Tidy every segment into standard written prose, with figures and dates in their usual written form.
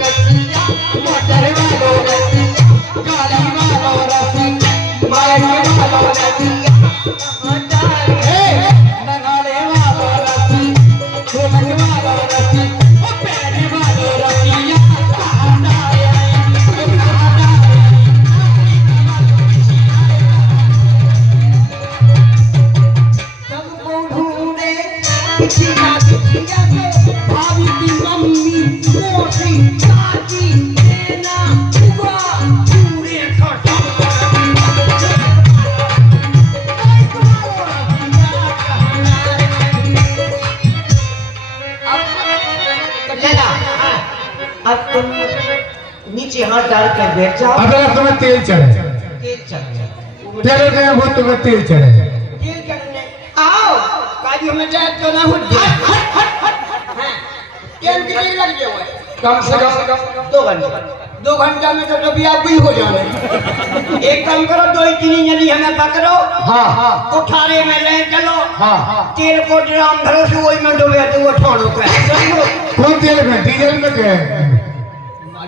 रसिया motor वालों रसिया गाड़ी वालों रसिया माइक वालों रसिया नगाड़े वालों रसिया ढोलक वालों रसिया पैरी वालों रसिया पिछिया पिछिया के भाभी की मम्मी मोटी चाची नैना बुआ पूरे खटम अब तुम नीचे हाथ डाल के बैठ जाओ। अगर तुम्हें तेल चढ़े तेल चढ़े तेल गए वो तुम्हें तेल चढ़े तेल चढ़ने आओ काजी हमें जाए तो ना हो तेल कितने लग गए हुए कम से कम 2 घंटे 2 घंटा में तो तभी आप भी हो जाए। एक काम करो 2-3 जनी हमें पकड़ो हाँ उठारे में ले चलो हाँ तेल को ड्राम धरो से वही में डूबे तो वो छोड़ो कौन तेल में डीजल में क्या है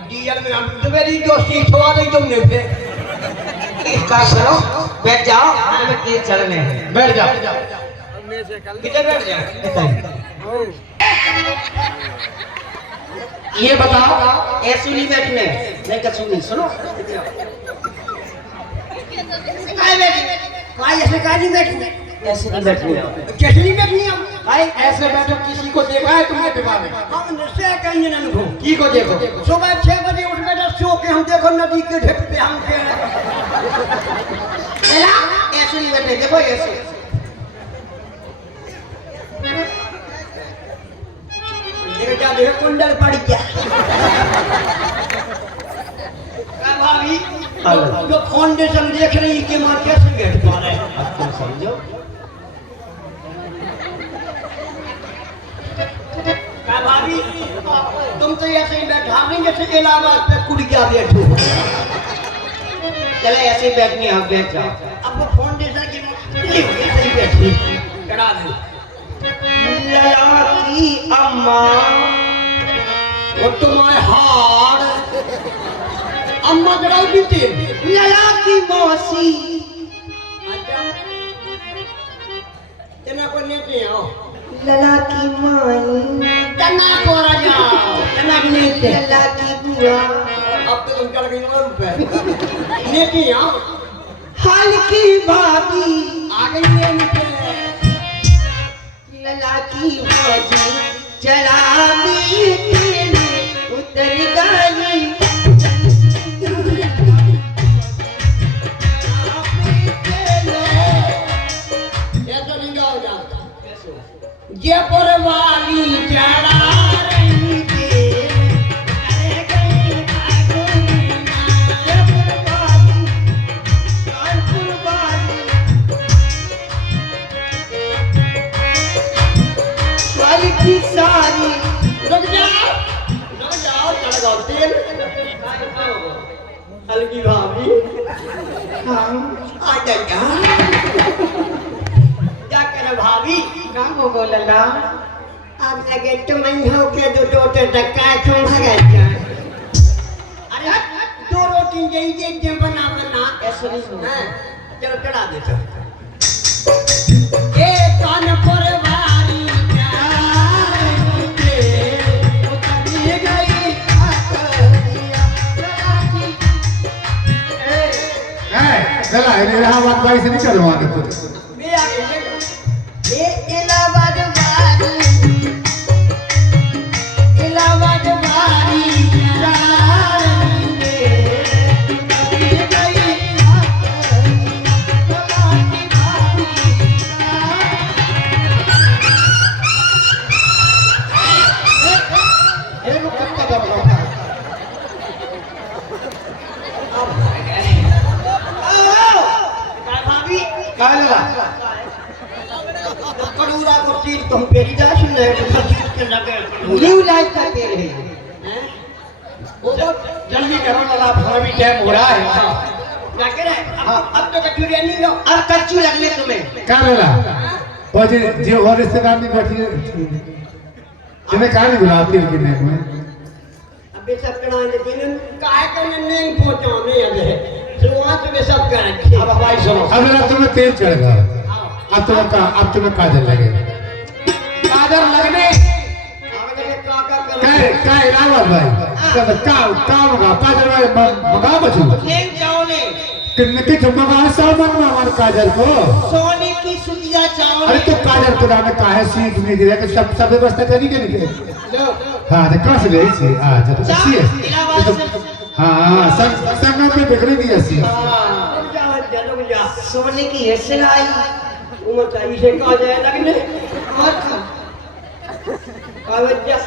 डीजल में हम तो मेरी दोस्ती छोड़ा नहीं तुमने फिर एक काम करो बैठ जाओ हमें तेल चढ़ने बैठ जाओ किधर बैठ जाओ ये बताओ ऐसे नहीं बैठने नहीं कर सुनी सुनो ऐसे कहा नहीं बैठने ऐसे नहीं बैठने कैसे नहीं बैठनी हम भाई ऐसे बैठो किसी को देखा है तुमने दिमाग में हम नशे कहीं ना नको की को देखो सुबह 6 बजे उठ बैठा सो के हम देखो नदी के ढेप पे हम के ऐसे नहीं बैठने देखो ऐसे देखा देख कुंडल पड़ गया भाभी जो फाउंडेशन देख रही कि मां कैसे बैठ पा रहे हैं समझो क्या भाभी तुम तो ऐसे ही बैठा नहीं जैसे इलाहाबाद पे कुड़िया बैठो चले ऐसे ही बैठनी हम बैठ जाओ अब वो फाउंडेशन की ऐसे ही बैठी चढ़ा दो लला की अम्मा वो तुम्हारे हार अम्मा जराई भी थी लला की मौसी तना को लेते आओ लला की माई तना को राजा तना को लेते लला की बुआ अब तो तुम चल गई और पे लेते आओ हाल की भाभी आ गई लेने लला की मौजी चला तेल उतर गई ये परवानी चढ़ा रही थी अरे गई सारी की सारी रुक जाओ चढ़ जाओ तेल हल्की भाभी हाँ आ जा क्या करे भाभी का हो गो लला अब लगे तुम हो के दो धक्का क्यों भगा जा अरे 2 रोटी जे बना ऐसे नहीं है चलो चढ़ा दे ए कान पर वारी चला इलाहाबाद भाई से नहीं करवाने कुछ इलाहाबाद कड़ूरा को तीर तुम पेरी जा सुन ले तो खर्च के लगे न्यू लाइफ का तेल है वो जल्दी करो लला भाभी टाइम हो रहा है क्या कह रहे अब तो कचूरिया नहीं लो अब कच्चू लगने तुम्हें क्या लला वो जो और रिश्तेदार नहीं बैठी है तुम्हें कहाँ नहीं बुलाती है किन्ने में अब अभी सब करा लेकिन काहे करने नहीं पहुंचाने अबे शुरुआत में सब करा अब भाई सुनो अब मेरा तुम्हें तेल चढ़ गया अब तुम्हें काजल लगे काजर लगने क्या इलाहाबाद भाई काम का काजल भाई मगा बचू लेन जाओ ले कितने मगा सामान हमारे काजल को सोने की सुतिया चावल अरे तो काजल खुदा में काहे सीट नहीं दिया कि सब व्यवस्था करी के नहीं हाँ तो कहाँ से ले सी अच्छा तो अच्छी है हाँ संगम में बिगड़ी दी ऐसी सोने की ऐसे आई उम्र चाहिए से कहा जाए लगने और कागज जा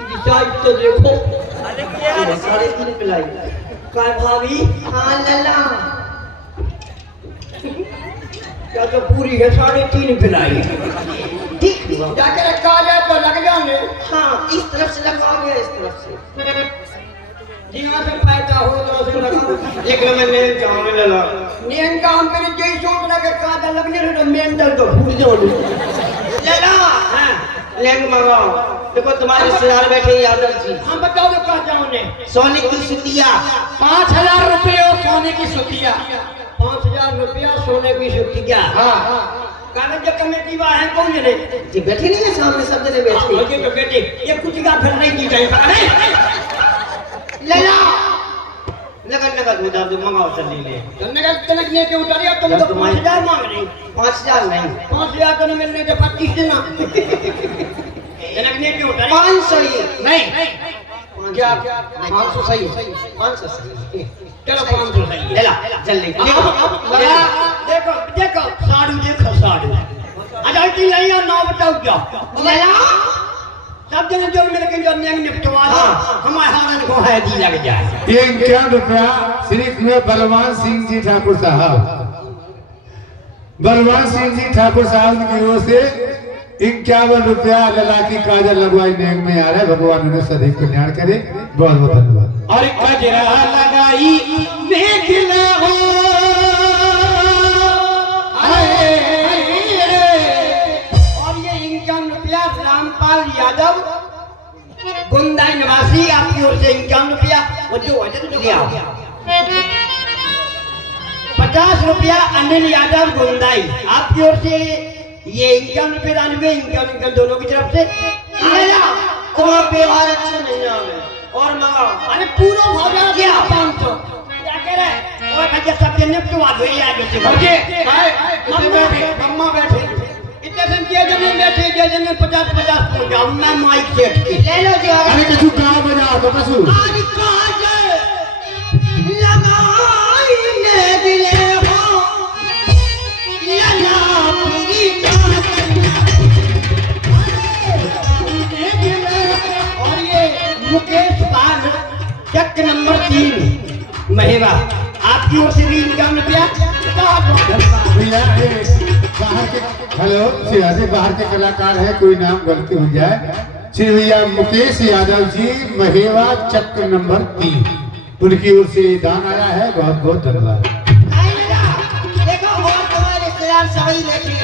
ये साइड तो देखो साढ़े 3 पिलाई काय भाभी हाँ लला क्या तो पूरी है 3.5 पिलाई ठीक जाके रखा जाए तो लग जाने हाँ इस तरफ से लगा गया इस तरफ से जहाँ से फायदा हो तो उसे लगा एक नंबर लेन जाओ ले लला नियम का हम मेरे जय सोच रहा कि कादा लगने रहे मेंटल तो फूट जाओ लला हाँ लेन मंगाओ देखो तुम्हारे रिश्तेदार बैठे हैं यादव जी हम बताओ तो कहा जाओ ने सोने की सुतिया 5,000 रुपए और सोने की सुतिया 5,000 रुपया सोने की सुतिया हाँ कागज कमेटी वाला है कौन ने जी बैठे नहीं है सामने सब जने बैठे हैं। ये तो बेटे ये कुछ का फिर नहीं की चाहिए लला लगन लगन उधार दो मंगाओ चल ले तनक ने के उतारिया तुम तो 5,000 मांग रही 5,000 नहीं 5,000 तो मिलने के 25 देना तनक ने के उतारिया 500 ही नहीं क्या 500 सही 500 सही चलो 500 सही ले ला चल ले लगा देखो देखो साड़ू देखो साड़ू अच्छा की नहीं है नाम बताओ क्या लला सब जने जो मिल के जो नेंग निपटवा दो हमारे हारन को है दी लग जाए ये 51 रुपया श्री बलवान सिंह जी ठाकुर साहब बलवान सिंह जी ठाकुर साहब की ओर से 51 रुपया लला की काजल लगवाई नेंग में आ रहा है भगवान उन्हें सदैव कल्याण करे बहुत बहुत धन्यवाद और कजरा लगाई देखना हो और ये 51 रुपया रामपाल यादव गुंदाई निवासी आपकी ओर से 51 रुपया वो जो वजन लिया 50 रुपया अनिल यादव गुंदाई आपकी ओर से ये 51 रुपये 91 दोनों की तरफ से तुम्हारा व्यवहार अच्छा नहीं आवे और मंगाओ अरे पूरा भोजन क्या 500 क्या कह रहे और भैया सब जन निपटवा दो ये आगे से ओके बैठे मम्मा बैठे इतने दिन किया जब मैं बैठे जे जन 50 पहुंच जाऊं मैं माइक सेट की ले लो जी अरे कछु गाँव बजा तो कसू आज काजल लगाई ने दिले हो लला पूरी और ये मुकेश पाल चक नंबर 3 महिला आपकी ओर से भी 51 रुपया भैया बाहर के हेलो सियासी बाहर के कलाकार है कोई नाम गलती हो जाए श्री भैया मुकेश यादव जी महेवा चक्र नंबर 3 उनकी ओर से दान आया है बहुत बहुत धन्यवाद देखो और तुम्हारे रिश्तेदार सभी बैठे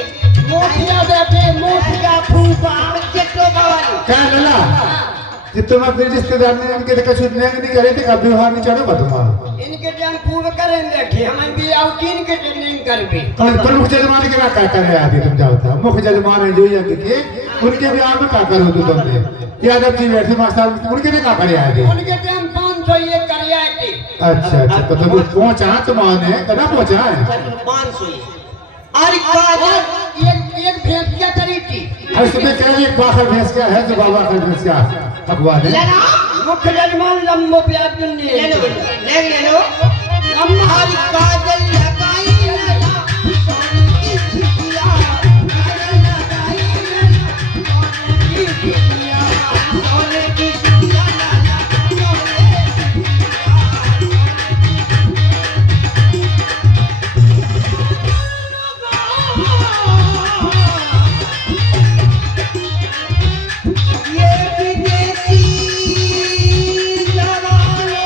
मोतिया बैठे मोतिया फूफा जेठो बावन क्या लला कि तुम अपने रिश्तेदार ने इनके देखा छूट नहीं करे थे कभी व्यवहार नहीं चढ़ो तुम्हारा इनके टाइम पूर्व करें बैठे हम भी आउट इनके ट्रेनिंग कर भी प्रमुख जजमान के क्या करे आदि तुम जाओ मुख्य जजमान है जो यहाँ के उनके भी आप क्या करो तो तुमने यादव जी बैठे मास्टर उनके लिए क्या करे आदि उनके टाइम 500 ये करिया थी अच्छा अच्छा तो तुम पहुंचा तुम्हारे कदा पहुंचा है 500 और काजल एक भेंसिया करी थी अरे सुबह कह रही एक बाखर भैंस क्या है जो बाबा का भैंस क्या भगवान है लला मुख्य जजमान लंबो प्याज ले लो ले लो लम्बा और काजल लगाई लला सोने की सुतिया काजल लगाई लला सोने की सुतिया सोने की सुतिया लला ये विदेशी जवाने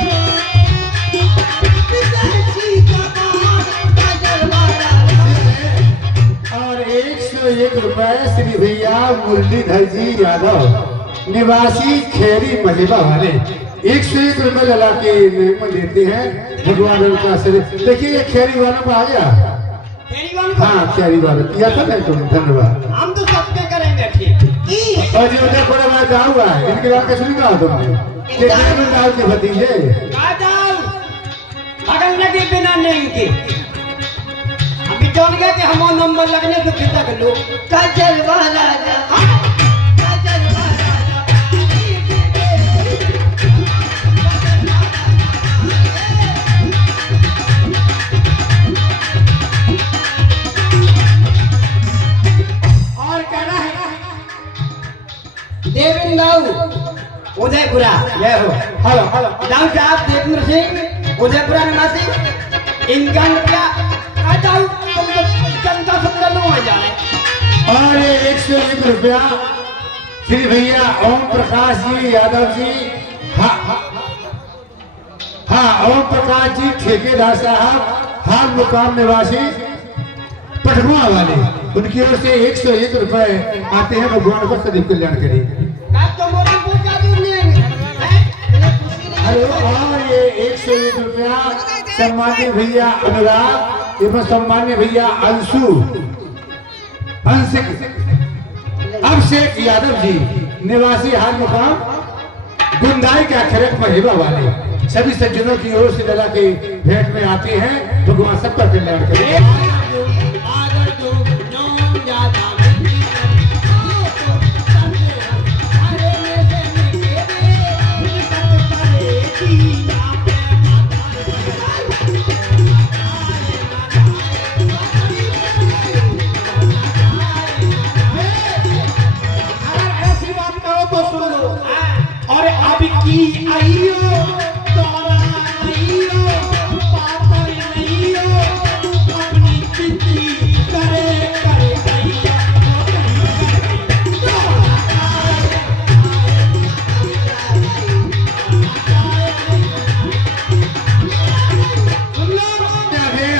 विदेशी जवान काजल वाला और 101 रुपए श्री भैया मुरलीधर जी यादव निवासी खेरी महेबा वाले 101 रुपए लला के में देते हैं भगवान उनका शरीर। देखिए ये खेरी वालों को आ गया। हाँ खेरी वालों किया था ना तुम, धन्यवाद। हम तो सबके करेंगे ठीक। और जो उदयपुर में जा हुआ है इनके बारे में कुछ नहीं कहा तुमने। दाल के भतीजे भगन लगे बिना नहीं के अभी जान गए कि हमारा नंबर लगने तो कितना कर लो काजल वाला काजल वाला और कहना है देवेंद्र उदयपुरा ये हो हेलो हेलो दाऊ साहब देवेंद्र सिंह उदयपुरा निवासी इनकम रुपया जनता सब लोग जा रहे और ये 101 रुपया श्री भैया ओम प्रकाश जी यादव जी। हाँ ओम प्रकाश जी ठेकेदार साहब हाल मुकाम निवासी पटवा वाले, उनकी ओर से 101 रुपए आते हैं भगवान को सदैव कल्याण करें। हेलो और ये 101 रुपया सम्मान्य भैया अनुराग एवं सम्मान्य भैया अंशु अभिषेक यादव जी निवासी हाल मुकाम गुंदाई का खरक महेबा वाले सभी सज्जनों की ओर से लला के भेंट में आते हैं। भगवान सबका कल्याण करें। और अब की आइयो तोरा आइयो पापर नहियो अपनी चिट्ठी करे करे आइयो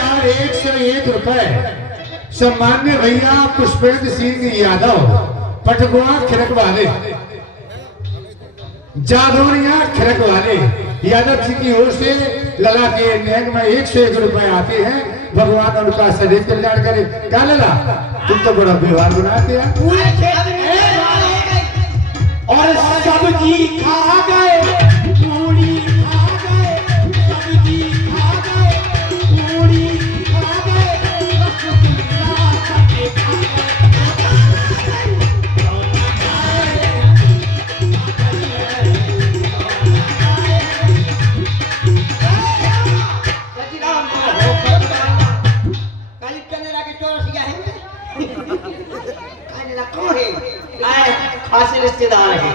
और 101 रुपए सम्मान्य भैया पुष्पेंद्र सिंह यादव पटकुआ खिरक वाले जादौरिया खिरक वाले यादव जी की ओर से लला के नेक में 101 रुपए आते हैं। भगवान उनका शरीर कल्याण करे। क्या लला तुम तो बड़ा व्यवहार बनाते हैं। और सब्जी खा गए पूरी खा गए सब्जी खा गए पूरी खा गए रसगुल्ला सके खा खास रिश्तेदार है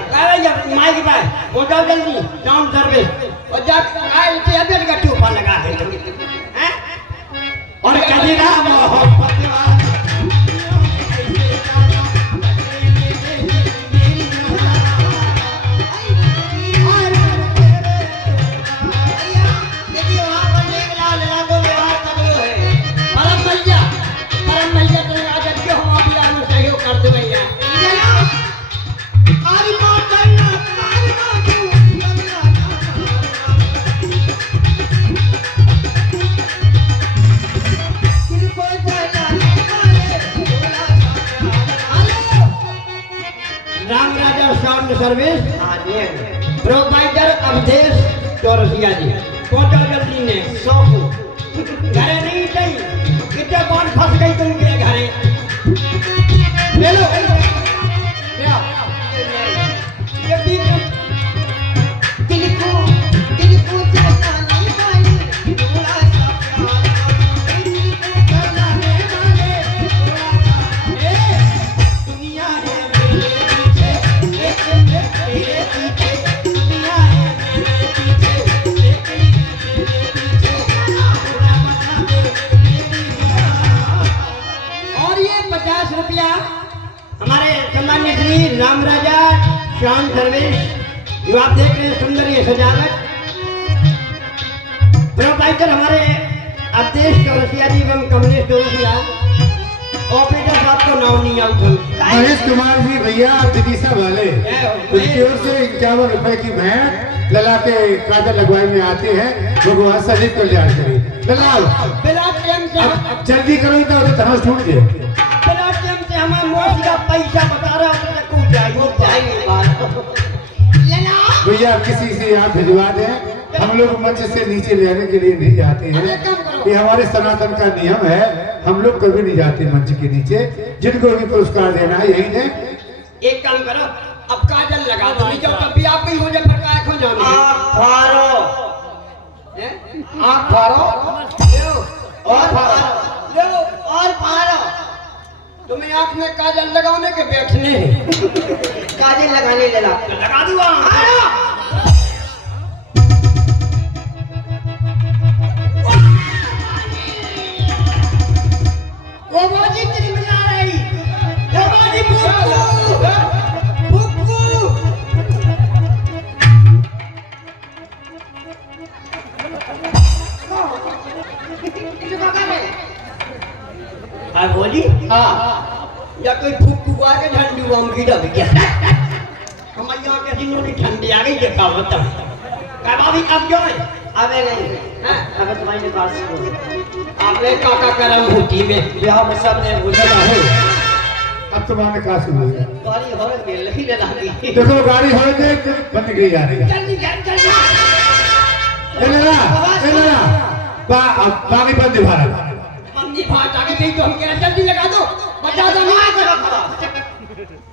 माइक पर पहुंचाओ जल्दी नाम सर्विस और जब आए थे अभी का टूपा लगा के हैं और कदीरा मोहब्बत सर्विस प्रोवाइडर अवधेश चौरसिया जी पहुंचा जल्दी ने 100 घरे नहीं चाहिए कितने बार फंस गई तुमके घरे ले लो ये भी दिल को जाना नहीं पाई थोड़ा सा दुनिया है और ये 50 रुपया हमारे सम्मान्य श्री राम राजा श्याम सर्विस जो आप देख रहे हैं सुंदर ये सजावट प्रोवाइडर हमारे अवधेश चौरसिया जी एवं कमलेश चौरसिया ऑपरेटर साहब को नाम नहीं आउट महेश कुमार जी भैया विदिशा वाले उनकी ओर से 51 रुपए की भेंट लला के काजल लगवाई में आते हैं। भगवान सभी कल्याण करे। लला बिना टाइम से अब जल्दी करो तो उधर धनुष टूट गए। बिना टाइम से हमारे मोदी का पैसा बता रहा है तो कौन जाएगी बात भैया किसी से आप भिजवा दें। हम लोग मंच से नीचे लेने के लिए नहीं जाते हैं, ये हमारे सनातन का नियम है। हम लोग कभी नहीं जाते मंच के नीचे। जिनको भी पुरस्कार देना है यही दें। एक काम करो, अब काजल लगा दो, नहीं जब कभी आप ही हो जाए फटका खो जाओ। आँख फाड़ो, आँख फाड़ो, और फाड़ो, लो और फाड़ो। तुम्हें आँख में काजल लगाने के बैठने हैं। काजल लगाने लगा दूँ आँख। वो बाजी तेरी मजा आ रही, वो बाजी फुक्कू। हाँ बोली, हाँ या कोई फुक्कू आ के ठंडी बम की डब क्या? हमारे यहाँ कैसी नोटी ठंडी आ गई देखा बता। क्या भाभी अब जो है? अबे नहीं, हाँ अबे तुम्हारे पास आपने काका करम होती में ब्याह में सब ने बुझा है। अब तुम्हारे कहा से हो गया। गाड़ी हो रही लगी लगी। देखो गाड़ी हो गई बंद गई जा रही है। जल्दी जल्दी चलेगा बाकी बंद भारत मम्मी भाट आगे नहीं तो हम कह जल्दी लगा दो, बचा दो ना करो।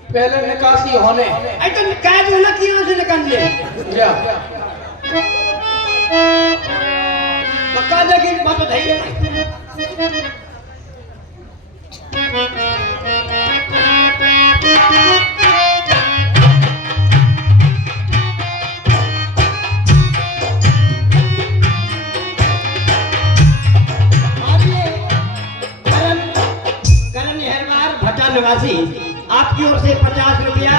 पहले निकासी होने ऐसा कह दो ना कि यहाँ से निकलने क्या पक्का लगी बात तो है। निवासी आपकी ओर से 50 रुपया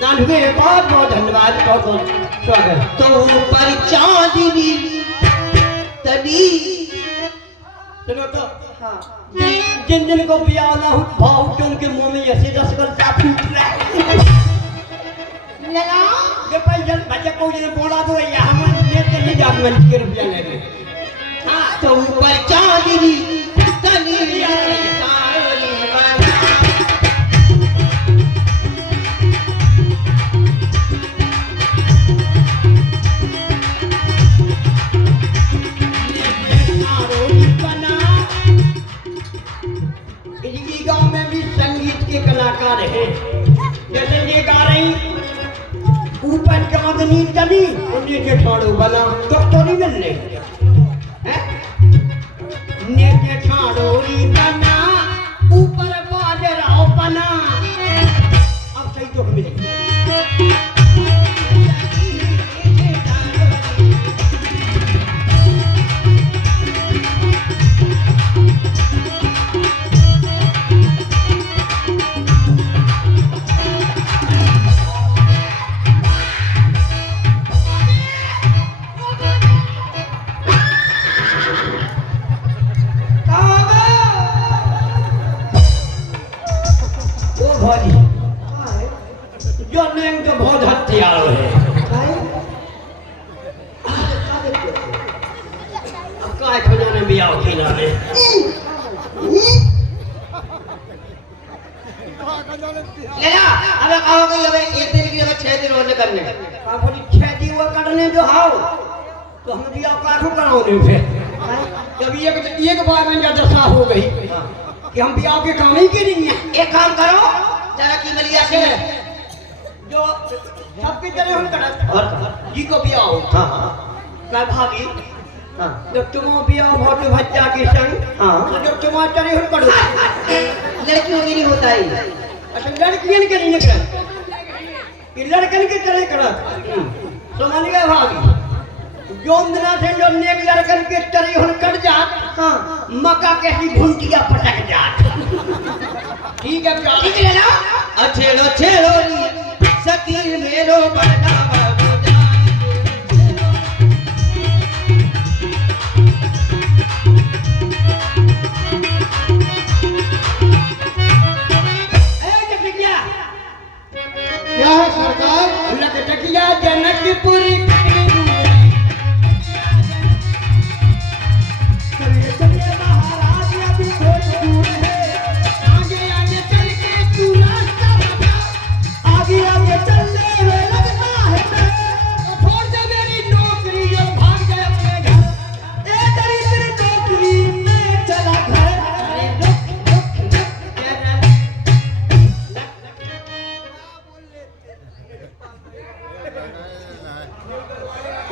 दान हुए। बहुत बहुत धन्यवाद, बहुत बहुत स्वागत। तो ऊपर चांदनी तनी सुनो तो हाँ जिन जिन को पिया वाला हूँ भाव के उनके मुंह में ऐसे रसगुल्ला फूट रहा है। ये पैसा बच्चे को जिन्हें बोला तो यहाँ हम लेते नहीं जाते मंच के रुपया लेने। हाँ तो ऊपर चांदनी तनी कलाकार है। जैसे ये गा रही ऊपर चांदनी तनी उन्हें जेठाड़ो बना डॉक्टरी मिलने ने जेठाड़ोरी बना ऊपर बाजराओ बना। अब सही तो मिले जो लेंग तो बहुत हथियार है। अब काय खजाने भी आओ खिलाने। लेला अबे कहोगे अबे 1 दिन की जगह 6 दिन होने करने। का बोली 6 दिन वो करने जो हाओ तो हम भी आओ काठू कराओगे फिर। जब एक बार में जब दशा हो गई कि हम भी आओ के काम ही के नहीं है। एक काम करो जरा की मलिया से जो सबके चले हम करत और जी को भी आओ। हां का भाभी हां जब तुम भी आओ भोट भज्जा के संग हां तो जब तुम चले हम करो लड़की होगी नहीं होता ही। अच्छा लड़कियन के नहीं निकल ये लड़कन के चले करत समझ गए भाभी। जोन दिना से जो नेक लड़कन के चले हम कर जात हां मक्का कैसी भुंटिया पटक जात। ठीक है प्यार ठीक है ना अच्छेलो छेलो सकीर मेरो बड़ा बाबू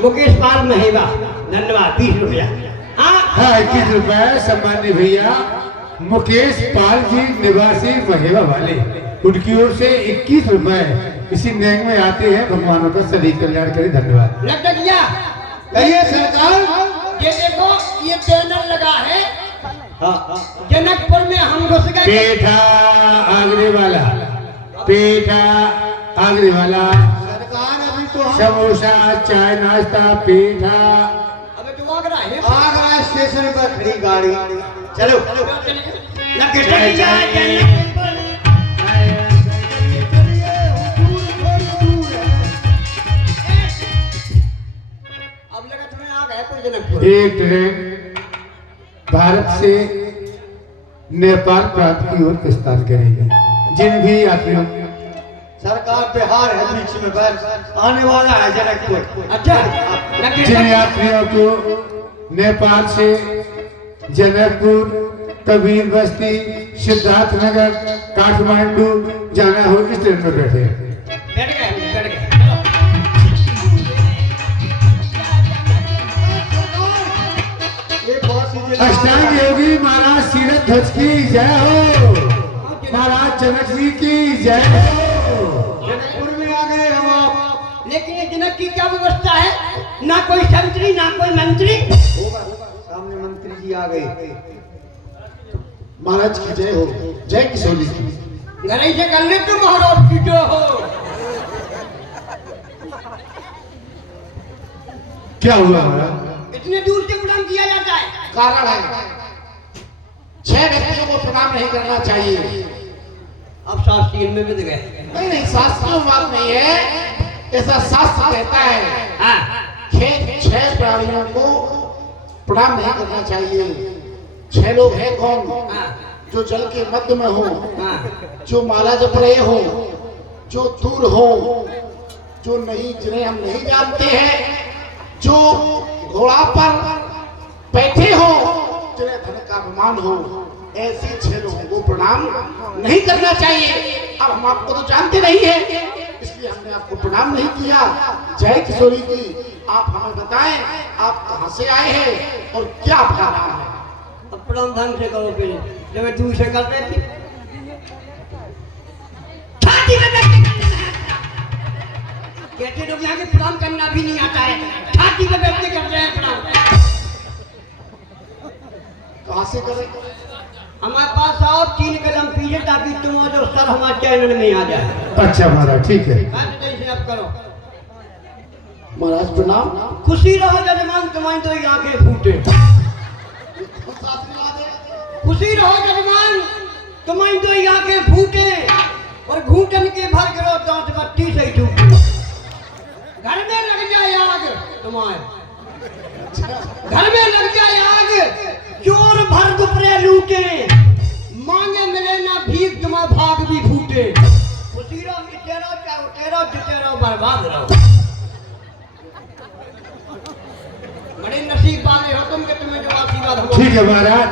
मुकेश पाल महेवा, धन्यवाद, 20 रुपया। हाँ हाँ 21 रुपए सम्मान्य भैया मुकेश पाल जी निवासी महेवा वाले, उनकी ओर से 21 रुपए इसी नैंग में आते हैं। भगवानों का सदी कल्याण करे, धन्यवाद। लटकिया कहिए सरकार। ये देखो ये बैनर लगा है, जनकपुर में हम घुस गए। पेठा आगरे वाला, पेठा आगरे वाला, सरकार अभी तो हम समोसा चाय नाश्ता पेठा। अबे तू आगरा है? आगरा स्टेशन पर खड़ी गाड़ी। चलो लटकिया जनकपुर। अब लगा तुम्हें आ गया कोई जनकपुर। एक ट्रेन भारत से नेपाल प्रांत की ओर प्रस्थान करेगी। जिन भी यात्रियों सरकार बिहार है बीच में, बस आने वाला है जनकपुर। अच्छा जिन यात्रियों को नेपाल से जनकपुर, कबीर बस्ती, सिद्धार्थनगर, काठमांडू जाना हो इस ट्रेन में बैठे। बैठ गए एक बहुत सी अष्टांग योगी महाराज सीरत ध्वज की जय हो, महाराज जनक जी की जय हो। जनकपुर में आ गए हम आप। लेकिन ये जनक की क्या व्यवस्था है? ना कोई संतरी ना कोई मंत्री। सामने मंत्री जी आ गए। महाराज की जय हो, जय किशोरी की। घर से कर ले तुम महाराज की जो हो। क्या हुआ महाराज? इतने दूर से प्रणाम किया जाता है। कारण है 6 व्यक्तियों को प्रणाम नहीं करना चाहिए। अब शास्त्री में बिद गए। नहीं शास्त्रीय बात नहीं है, ऐसा शास्त्र कहता है। हाँ 6 प्राणियों को प्रणाम नहीं करना चाहिए। 6 लोग हैं कौन? हाँ जो जल के मध्य में हो, हाँ जो माला जप रहे हो, जो दूर हो, जो नहीं जिन्हें हम नहीं जानते हैं, जो घोड़ा पर बैठे हो, जिन्हें धन का अभिमान हो, ऐसे 6 लोगों को प्रणाम नहीं करना चाहिए। अब हम आपको तो जानते नहीं है, इसलिए हमने आपको प्रणाम नहीं किया। जय किशोरी की। आप हमें बताएं आप कहां से आए हैं और क्या आपका नाम है? अब प्रणाम ढंग से करो फिर, जब मैं दूर से कर रही थी। छाती में बैठ के करना है। कहते लोग यहाँ के प्रणाम करना भी नहीं आता है, छाती में बैठ के कर रहे हैं प्रणाम। कहां से करें? हमारे पास आओ 3 कदम पीछे, ताकि तुम और जो सर हमारे चैनल में आ जाए। अच्छा महाराज ठीक है। ऐसे अब करो। महाराज प्रणाम। खुशी रहो जजमान, तुम्हारी तो ये आंखें फूटे। खुशी रहो जजमान, तुम्हारी तो ये आंखें फूटे और घूटन के भर करो दांत बत्ती से टूटे। घर में लग जाए आग तुम्हारे, घर में लग जाए आग, चोर भर दुपरे लूटे, मांगे मिले ना भीख, तुम्हारा भाग भी फूटे। खुशी रहो तेरा चाहो तेरा, तेरा बर्बाद रहो। बड़े नसीब वाले हो तुम कि तुम्हें जो आशीर्वाद हो। ठीक है महाराज,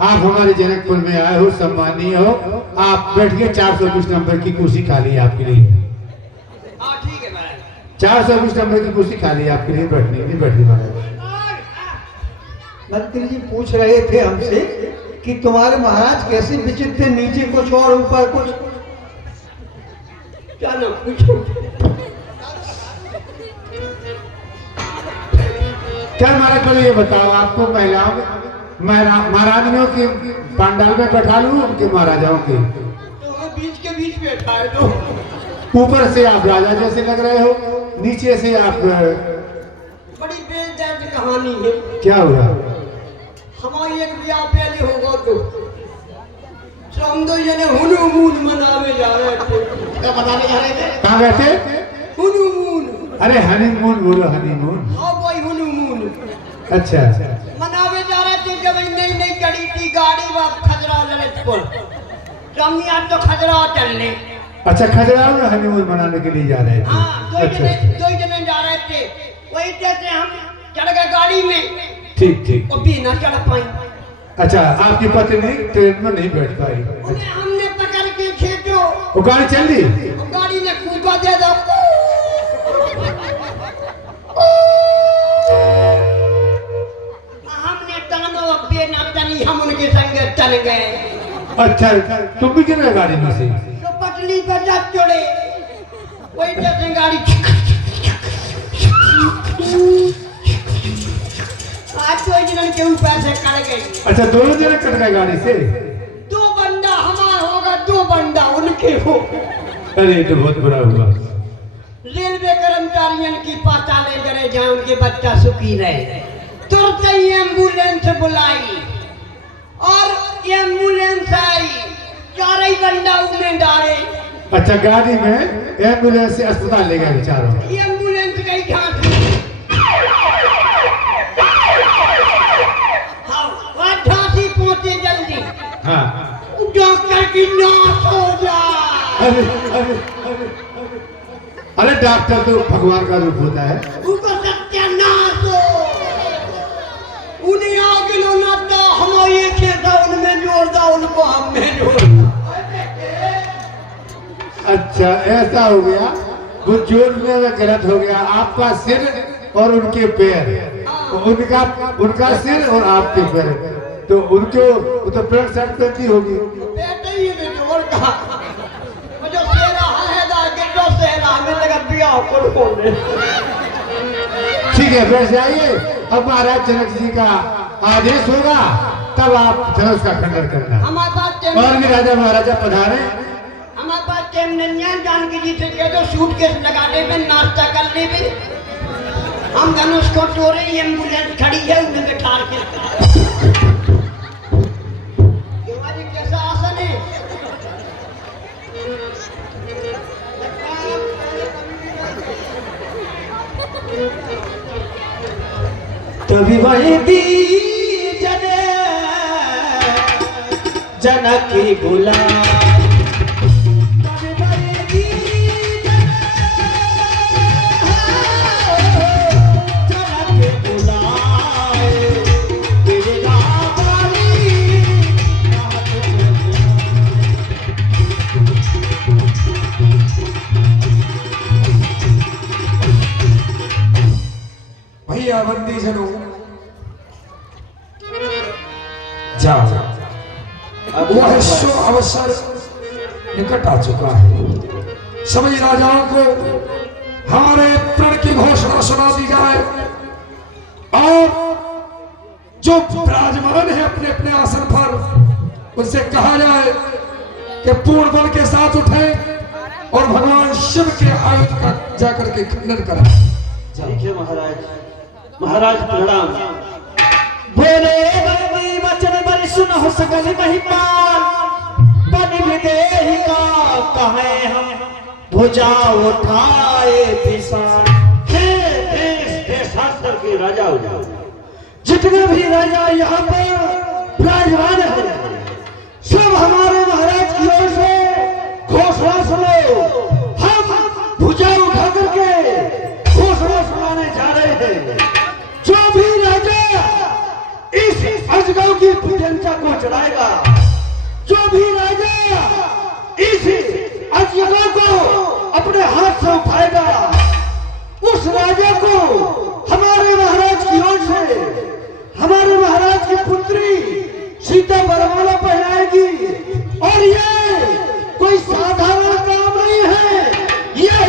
आप हमारे जनकपुर में आए हो, सम्मानीय हो। आप बैठिए, 420 नंबर की कुर्सी खाली है आपके लिए। हाँ ठीक है महाराज। 420 नंबर की कुर्सी खाली है आपके लिए, बैठने के लिए। बैठिए महाराज। मंत्री जी पूछ रहे थे हमसे कि तुम्हारे महाराज कैसे विचित्र थे, नीचे कुछ और ऊपर कुछ। क्या ना पूछो। क्या महाराज पहले ये बताओ, आपको महिलाओं महारानियों के पंडाल में बैठा लूं उनके महाराजाओं के? तो वो बीच के बीच बैठा है तो। ऊपर से आप राजा जैसे लग रहे हो, नीचे से आप बड़ी बेदर्द कहानी है। क्या हुआ? हमारी एक ब्याह पहले होगा तो हम 2 जने हनुमून मनावे जा रहे थे। क्या बताने जा रहे थे? कहाँ गए थे? हनुमून। अरे हनीमून बोलो, हनीमून। हाँ वही हनुमून अच्छा मनावे जा रहे थे। जब नई नई चढ़ी थी गाड़ी व खजरा ललितपुर, तो हम आज तो खजरा चलने। अच्छा, खजुराहो में हनीमून मनाने के लिए जा रहे थे? हाँ 2 जने जा रहे थे। वही जैसे हम चढ़ गए गाड़ी में, ठीक ठीक। वो भी ना चढ़ पाई। अच्छा, आपकी पत्नी ट्रेन में नहीं बैठ पाई? उन्हें हमने पकड़ के खींचो, वो गाड़ी चल दी? वो गाड़ी ने कूदा दे दो। चल गए। अच्छा तुम भी गिर रहे गाड़ी में से? तो पटली पर जब चढ़े वही जैसे गाड़ी आज तो जिन के ऊपर से कट गई। अच्छा दोनों जने कट गए गाड़ी से? दो बंदा हमारा होगा, दो बंदा उनके हो। अरे ये तो बहुत बुरा हुआ। रेलवे कर्मचारियों की पता ले करे जहाँ उनके बच्चा सुखी रहे। तुरंत ही एम्बुलेंस बुलाई और एम्बुलेंस आई, चार ही बंदा उनमें डाले। अच्छा गाड़ी में एम्बुलेंस से अस्पताल ले गए बेचारों? एम्बुलेंस गई झांसी। हाँ झांसी पहुंचे जल्दी। हाँ। डॉक्टर की नाश हो जाए। अरे अरे अरे अरे डॉक्टर तो भगवान का रूप होता है। उनको सत्यानाश हो। उन्हें आगे लो ना था, हम ये खेता उनमें जोड़ दा, उनको हमें जोड़। अच्छा ऐसा हो गया, वो जोड़ने में गलत हो गया। आपका सिर और उनके पैर, उनका सिर और आपके पैर, तो उनको वो तो पैंट शर्ट पहनती होगी। बेटे ही में जोड़ का मुझे सेरा है दा के जो सेरा में लगा बिया को खोलने। ठीक है वैसे आइए, अब महाराज जनक जी का आदेश होगा तब आप धनुष का खंडन करना। हमारे पास और भी राजा महाराजा पधारे। हमारे पास टाइम नहीं है। जानकी जी से कह दो सूटकेस लगा ले में नाश्ता कर ले भी। हम धनुष को तोड़े, एम्बुलेंस खड़ी है उन्हें बैठा के। हमारी कैसा आसन है। तभी वही बीजने जनक की बुला, तभी वही बीजने जनक की बुलाए, तेरे रावाली भैया बंदी जनों जाओ, वह शुभ अवसर निकट आ चुका है। सभी राजाओं को हमारे प्रण की घोषणा सुना दी जाए और जो विराजमान है अपने अपने आसन पर उनसे कहा जाए कि पूर्ण बल के साथ उठे और भगवान शिव के आयुध का जाकर के खंडन करें। ठीक है महाराज। महाराज प्रणाम। बोले बंदी वचन बल सुन हो सकल महिपाल, बन विदेही का कहे हम भुजा उठाए पिसान। देशांतर के राजा हो जाओ। जितने भी राजा यहाँ पर विराजमान है सब हमारे महाराज की ओर से घोषणा सुनो। हम भुजा उठा करके घोषणा सुनाने जा रहे हैं। जो भी राजा इस अजगौ की पूजनचा को चढ़ाएगा, जो भी राजा इस अजगौ को अपने हाथ से उठाएगा, उस राजा को हमारे महाराज की ओर से हमारे महाराज की पुत्री सीता बरमाला पहनाएगी। और ये कोई साधारण काम नहीं है, यह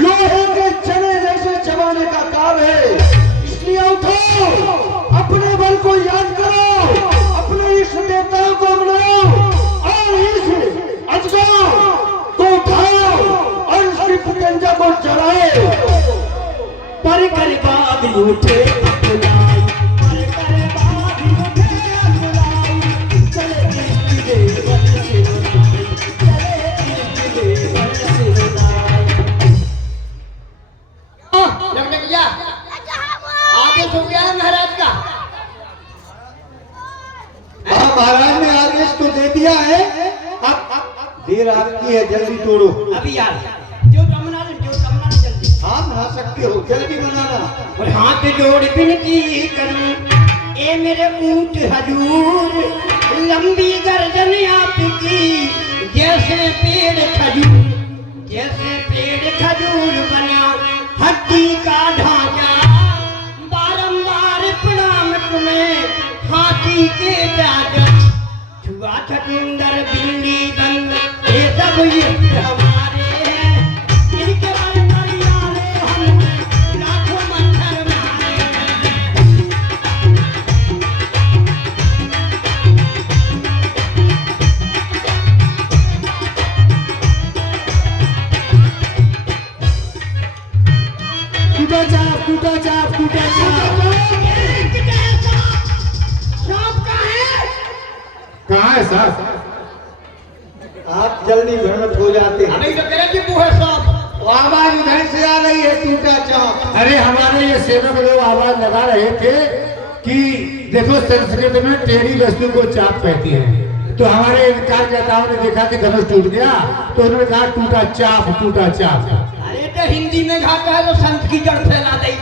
लोहे के चने जैसे चबाने का काम है। इसलिए उठो, अपने बल को याद करो, अपने इष्ट देवताओं को मनाओ और इस अजगौ को उठाओ और उसकी पूजनजा को चढ़ाओ। पर कर बाद उठे अकुलाई, पर कर बाद उठे अकुलाई, चले इष्ट देवन सिरनाई, चले इष्ट देवन सिरनाई। लगनगिया आदेश हो गया है महाराज का। हाँ महाराज ने आदेश तो दे दिया है, अब देर आपकी है, जल्दी तोड़ो। अभी यार जो तमना जल्दी। हाँ बना सकते हो, जल्दी बनाना। और हाथ जोड़ विनती करूं, ए मेरे ऊंट हजूर, लंबी गर्दन आपकी जैसे पेड़ खजूर, जैसे पेड़ खजूर बना हड्डी का ढांचा। बारंबार प्रणाम तुम्हें हाथी के दादा। साहब। आप जल्दी भ्रमित हो जाते हैं। नहीं तो कह रहे कि बूढ़े साहब वो आवाज उधर से आ रही है, टूटा चाप। अरे हमारे ये सेवक लोग आवाज लगा रहे थे कि देखो संस्कृत में टेढ़ी वस्तु को चाप कहती है। तो हमारे इनकारकर्ताओं ने देखा कि धनुष टूट गया तो उन्होंने कहा टूटा चाप, टूटा चाप। अरे तो हिंदी में घाटा है तो संत की जड़ फैला दे।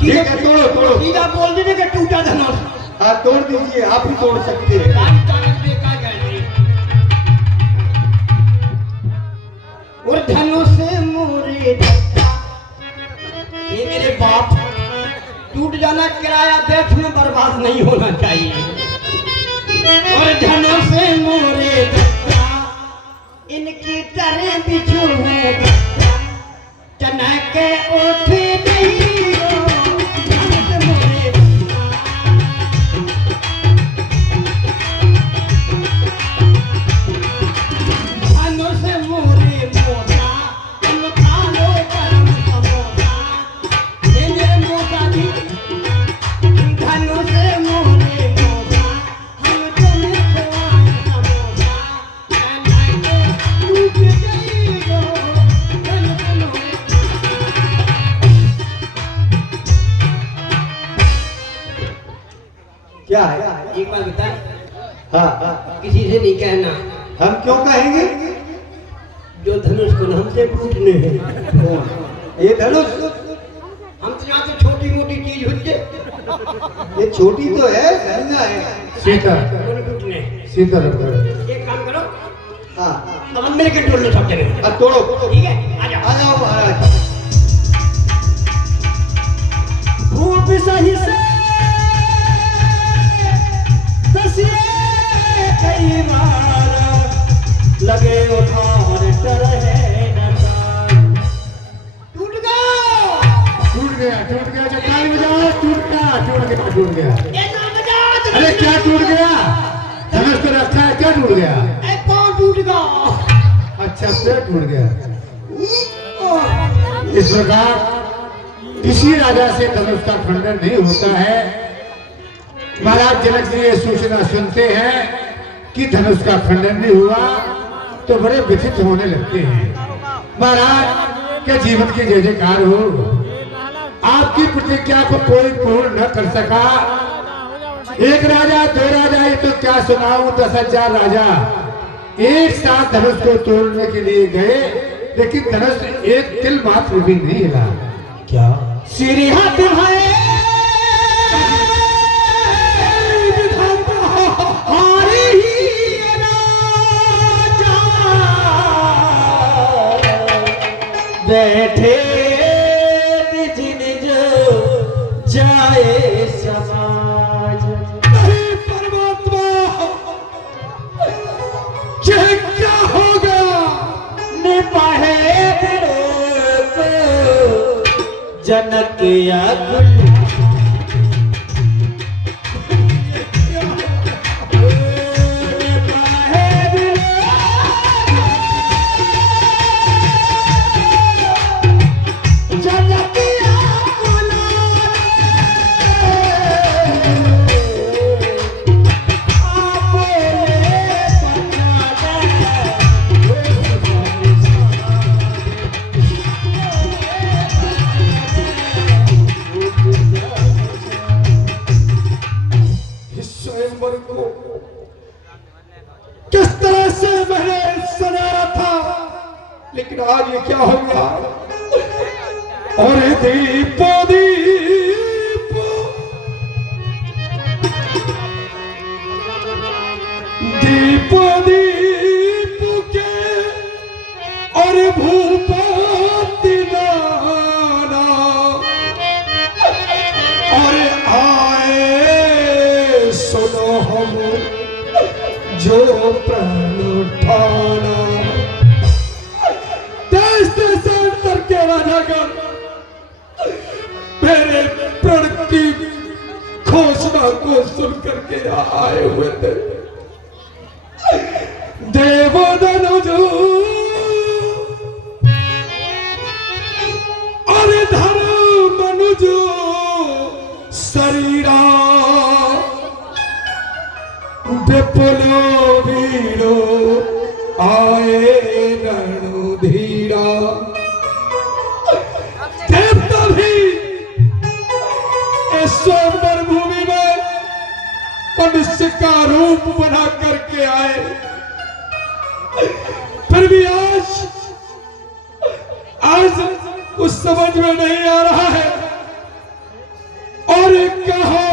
ठीक है, तोड़ो तोड़ो। सीधा बोल दीजिए कि टूटा धनुष। हाँ तोड़ दीजिए, आप ही तोड़ सकते हैं। कान कागज बेकार गए और धनुष मोरे धक्का। ये मेरे बाप टूट जाना किराया देश में बर्बाद नहीं होना चाहिए। और धनुष मोरे धक्का इनकी तरह बिछू है चनके उठे नहीं हो। धनुष मोरे धनुष मोरे मोटा हम खा लो परम समोसा। ये मेरे मोटा जी धनुष मोरे मोटा हम तुम्हें खवाए समोसा। चनके टूट गई हो धनुष मोरे। क्या है? एक बात बता, हाँ, किसी से नहीं कहना हम क्यों कहेंगे? जो धनुष को हमसे पूछने हैं। ये धनुष, हम तो यहाँ तो छोटी मोटी चीज होती ये छोटी तो है, महंगा है। सीता पूछने हैं। सीता रख एक काम करो, हाँ, अब हम मेरे कंट्रोल लो सब जगह। अब तोड़ो। ठीक है, आ जाओ। आ जाओ महाराज। खूब सही से दसिए कई बार लगे उठान डर है नशान। टूट गया। टूट गया जो ताली बजाओ। टूट गया। ये ना बजा। अरे क्या टूट गया? धनुष तो रखा है, क्या टूट गया? ए कौन टूट गया? अच्छा पेड़ टूट गया। इस प्रकार किसी राजा से धनुष का खंडन नहीं होता है। महाराज जनक जी ये सूचना सुनते हैं कि धनुष का खंडन नहीं हुआ तो बड़े व्यथित होने लगते हैं। महाराज के जीवन की जय जयकार हो। आपकी प्रतिज्ञा को कोई पूर्ण न कर सका। एक राजा, दो राजा, ये तो क्या सुनाऊं, 10,000 राजा एक साथ धनुष को तोड़ने के लिए गए, लेकिन धनुष एक तिल मात्र भी नहीं हिला। क्या? सिरी हाथ है बैठे निज निज जाए समाज। परमात्मा यह क्या होगा? निपाहे जनक या गुल किस तरह से मैंने सजाया था, लेकिन आज ये क्या हो गया? और दीप दीप दीप दीप के और भूपति नाना और आए सुनो हम जो प्राण उठाना। देश देशांतर के राजागण मेरे प्रण की घोषणा को सुन करके आए हुए थे। देवदनुज और धर्मनुज शरीरा विपुल वीरो आए रणधीरा। देवता भी इस स्वयंवर भूमि में मनुष्य का रूप बना करके आए, फिर भी आज कुछ समझ में नहीं आ रहा है। और कहाँ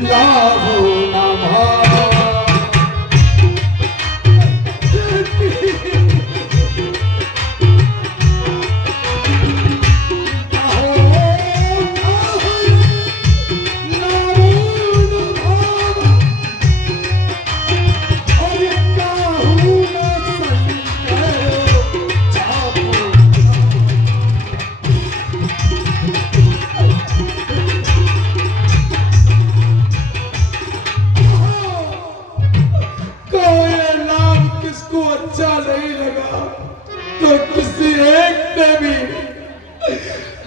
लाभो न भाव। अच्छा नहीं लगा तो किसी एक ने भी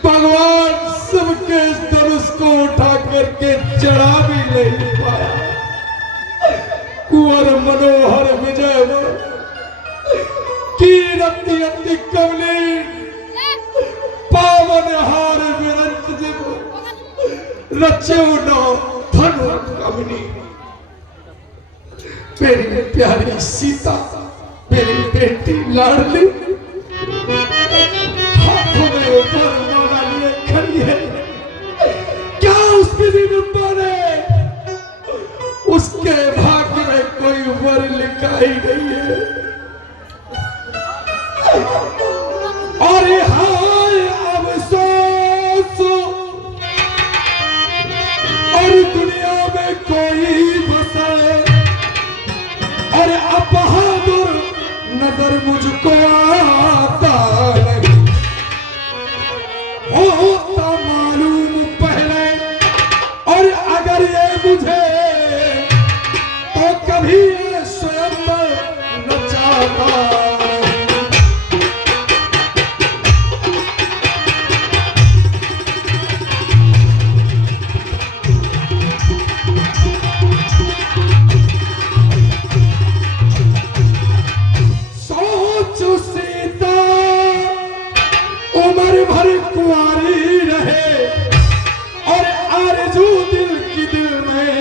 भगवान सबके धनुष को उठा करके चढ़ा भी नहीं पाया। कुंवर मनोहर विजय कीरति अति कमली पावन हार विरंत जीव रचो न धनु कमनी। मेरी प्यारी सीता, मेरी बेटी लाडली हाथों में ऊपर माला लिए खड़ी है। क्या उसकी विडंबना ने उसके भाग्य में कोई वर लिखा ही नहीं है। और हाय अफसोस, और दुनिया में कोई बसे और अब बहादुर नजर मुझको आता नहीं। होता मालूम पहले, और अगर ये मुझे तो कभी ये स्वयं न चाहता। उम्र भर कुंवारी रहे और आरज़ू दिल की दिल में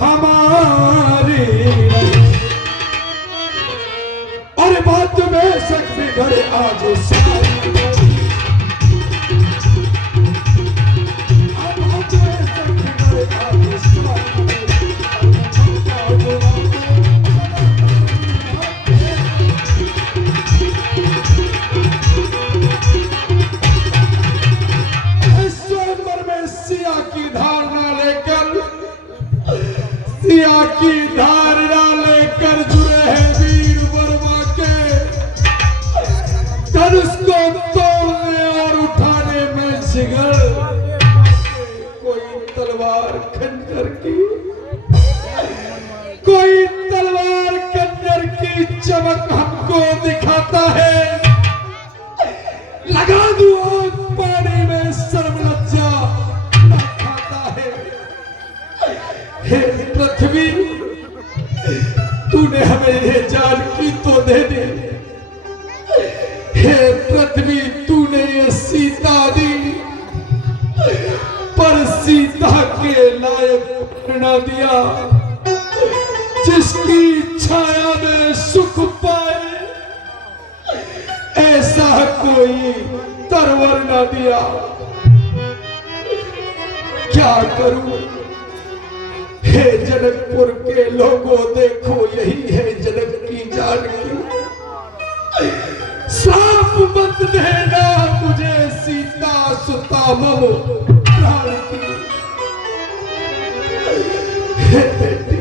हमारी रहे। और बात में शक बिगड़े आज सारी, बात में शक बिगड़े आज सारी। सिया की धारणा लेकर जुड़े हैं वीर वर्मा के, धनुष को तोड़ने और उठाने में जिगर। कोई तलवार खंजर की, कोई तलवार खंजर की चमक हमको दिखाता है। लगा दूं आग पानी में शर्म लज्जा न खाता है। हे पृथ्वी, तूने हमें ये जानकी तो दे दी। हे पृथ्वी, तूने ये सीता दी, पर सीता के लायक न दिया जिसकी छाया में सुख पाए। ऐसा कोई तरवर न दिया। क्या करूं हे जनकपुर के लोगों, देखो यही है जनक की जानकी। श्राप मत देना मुझे सीता सुता मम प्राण की। हे बेटी,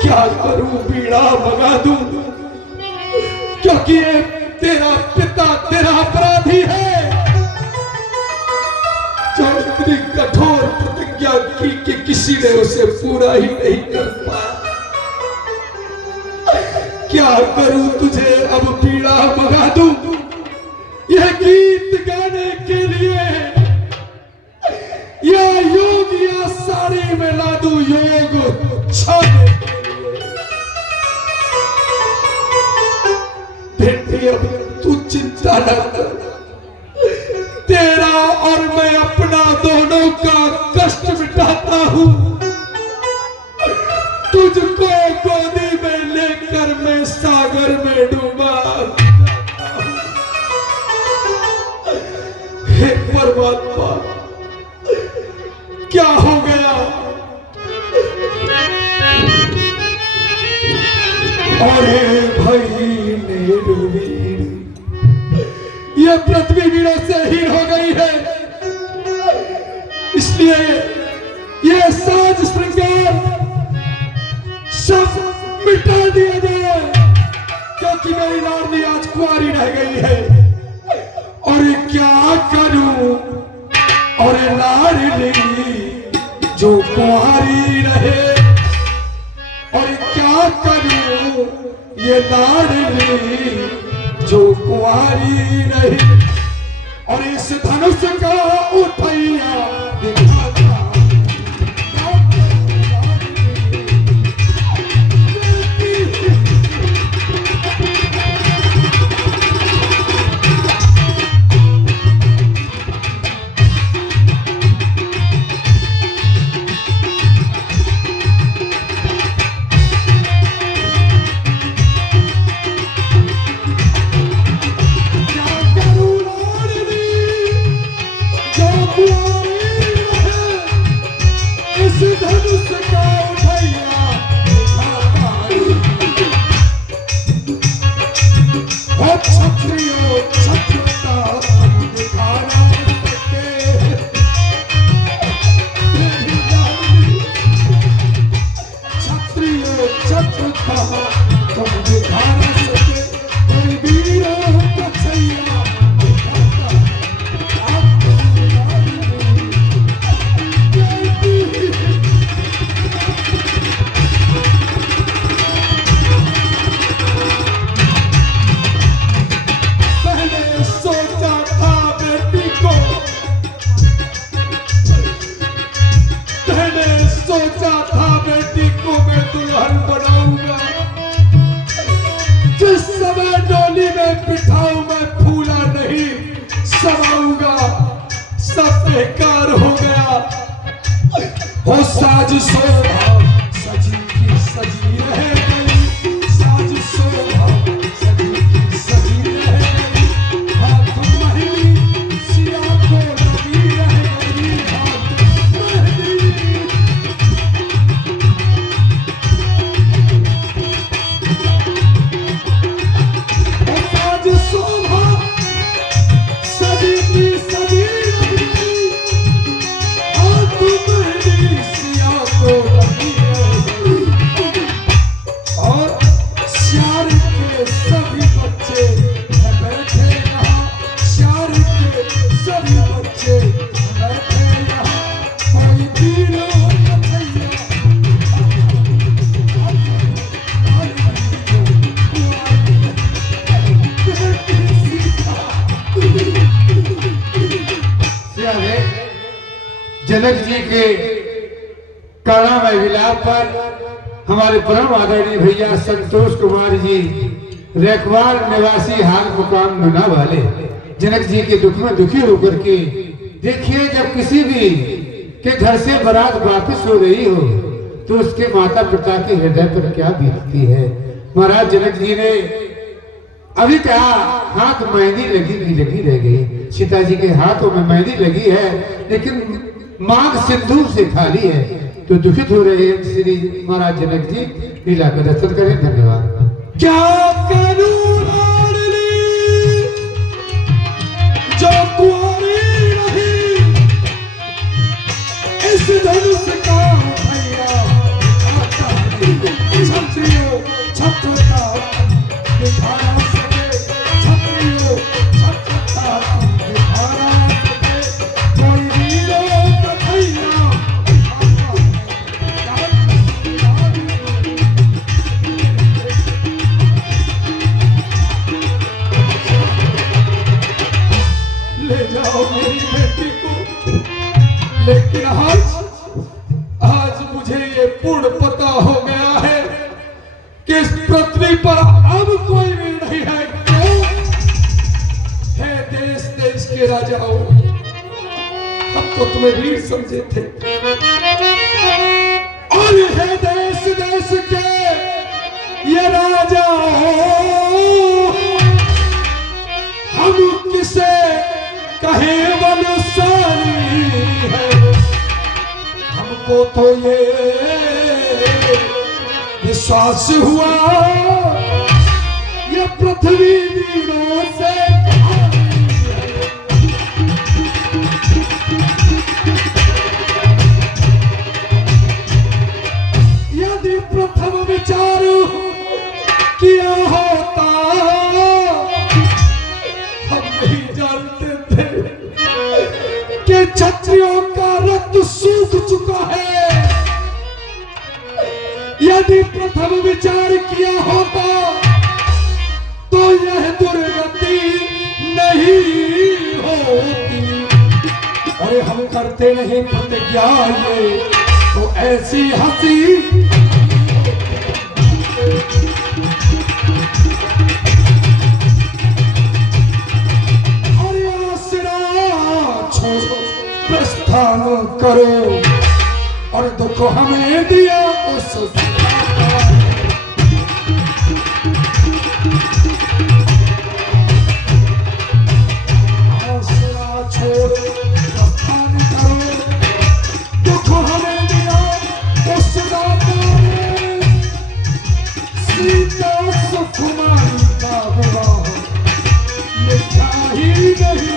क्या करूं, बीड़ा मंगा दूं, क्योंकि ये तेरा पिता तेरा अपराधी है जो इतनी कठोर प्रतिज्ञा की कि किसी ने उसे पूरा ही नहीं कर पाया। क्या करूं, तुझे अब पीड़ा मंगा दूं यह गीत गाने के लिए, या योग या सारे तेरा और मैं अपना दोनों का कष्ट मिटाता हूं। तुझको गोदी में लेकर मैं सागर में डूबा। हे परमात्मा, क्या हो गया? अरे भाई वीर, ये पृथ्वी वीरों से हीन हो गई है, इसलिए ये साज श्रृंगार सब मिटा दिया जाए, क्योंकि मेरी लाडली आज कुंवारी रह गई है। और क्या करूं और लाडली जो कुंवारी रहे, और क्या करूं ये लाडली जो कुंवारी रहे। और इस धनुष का उठैया दिखाता बेकार हो गया। हो साज शोभा सजी की सजी रह गई, साज शोभा सजी की सजी रह गई। हाथ महली सिया को लगी रह गई, हाथ महली। हो साज शोभा सजी की सजी जनक जी के कालामय विलाप पर हमारे परम आदरणीय भैया संतोष कुमार जी रेखवार निवासी हाल मुकाम नुना वाले जनक जी के दुख में दुखी होकर के देखिए, जब किसी भी के घर से बारात वापस हो रही हो तो उसके माता पिता के हृदय पर क्या बीतती है। महाराज जनक जी ने अभी कहा हाथ मेहंदी लगी रह गई, सीता जी के हाथों में मेहंदी लगी है लेकिन मांग सिंदूर से खाली है, तो दुखित हो रहे हैं श्री महाराज जनक जी। लीला का दर्शन करें, धन्यवाद। क्या करूं लाडली जो कुंवारी रही, इस धनुष का उठैया छत्रियों छत्रता दिखा ना सके, छत्रियों छत्रता दिखा ना सके, कोई वीरों कथैया ले जाओ मेरी बेटी को। लेकिन आज मुझे ये पूर्ण पता हो गया है कि इस पृथ्वी पर अब कोई भी नहीं है। क्यों? है देश देश के के राजाओं, हम तो तुम्हें वीर समझे थे, और है देश देश के ये राजा हो, हम किसे कहे बलशाली है। हमको तो ये विश्वास हुआ ये पृथ्वी वीरों से यदि प्रथम विचार किया होता, हम नहीं जानते थे कि क्षत्रियों का रक्त सूख चुका है। यदि प्रथम विचार किया होता तो यह दुर्गति नहीं होती। अरे हम करते नहीं प्रतिज्ञा ये तो ऐसी हंसी। अरे आसरा छोड़ो, प्रस्थान करो, और दुख हमें दिया उस आसरा छोड़ो, प्रस्थान करो, दुख हमें दिया उस दाता ने। सीता सुकुमारी का विवाह मिठा ही नहीं।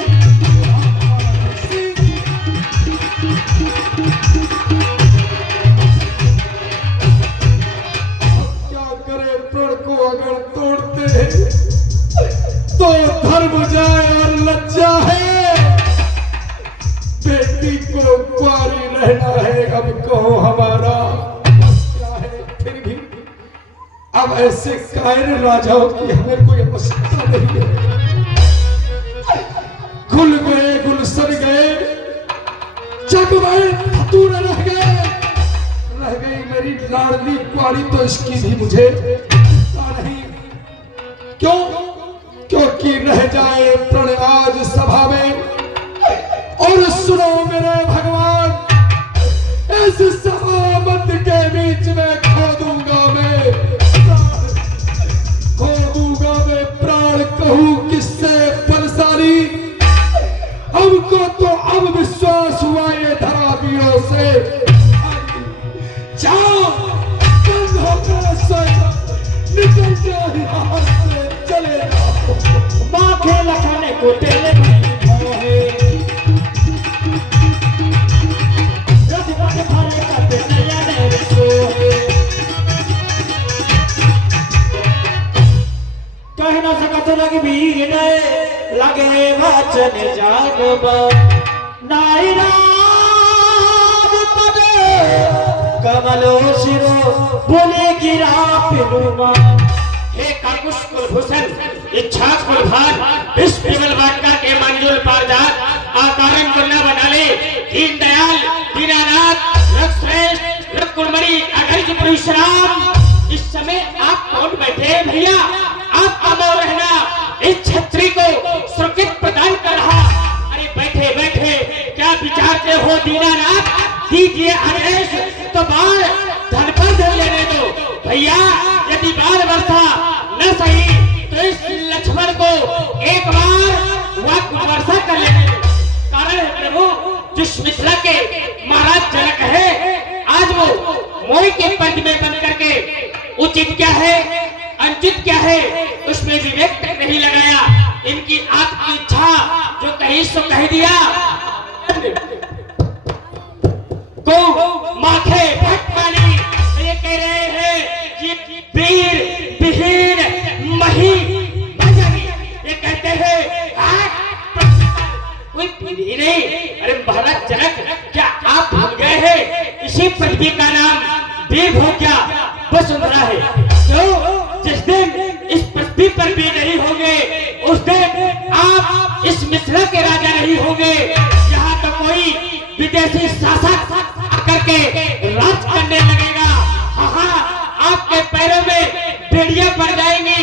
अगर तोड़ते हैं तो धर्म जाए और लज्जा है। बेटी को कुंवारी रहना है, अब कहो हमारा क्या है। फिर भी अब ऐसे कायर राजाओं की हमें कोई आवश्यकता नहीं है। खुल गए गुलशन गए, जग गए धतूरे रह गए, रह गई मेरी लाडली कुंवारी, तो इसकी भी मुझे नहीं। क्यों? क्योंकि रह जाए प्रण आज सभा में। और सुनो मेरे भगवान, इस सभामत के बीच में खो दूंगा मैं प्राण। कहूं किससे बलशाली, हमको तो अब विश्वास हुआ ये धरा वीरों से। जाओ बंद होकर सोचो, निकल जाओ यहाँ से, चले जाओ। माँ के लखाने को तेरे मोहे, रथ बन भरे करते नयन सोहे। कह न सकत रघुवीर ने लगे वचन जागबा। नाई राम पदे कमलो सिरो बोले गिरा पिनुमा। हे काकुश कुलभूषण, इच्छा कुलभान, विश्व विमल वाटिका के मंजूर पारजात, आकारन वरना बना ले। दीन दयाल, दीनानाथ, रक्षश्रेष्ठ, रघुकुलमणि, अघर्ष परशुराम। इस समय आप कौन बैठे भैया? आप अमर रहना इस छत्री को सुरक्षित प्रदान कर रहा। अरे बैठे बैठे क्या विचारते हो दीनानाथ? दीजिए आदेश तो बार धन पर धन लेने दो भैया। यदि बार वर्षा न सही तो इस लक्ष्मण को एक बार वर्षा कर लेने दो। कारण है प्रभु, जिस मिथिला के महाराज जनक है, आज वो मोई के पंच में बंद करके उचित क्या है अनुचित क्या है उसमें विवेक तक नहीं लगाया। इनकी आपकी इच्छा जो कही सो कह दिया। को माथे भटकानी ये कह रहे हैं कि वीर विहीन मही भजनी। ये कहते हैं कोई पीढ़ी नहीं। अरे महाराज जनक, क्या आप भूल गए हैं इसी पृथ्वी का नाम वीर हो क्या वसुंधरा है? क्यों? जिस दिन इस पृथ्वी पर भी नहीं होंगे उस दिन आप इस मिथिला के राजा नहीं होंगे। यहाँ तो कोई विदेशी शासक आकर के राज करने लगेगा। हाँ, आपके पैरों में बेड़ियां पड़ जाएंगी,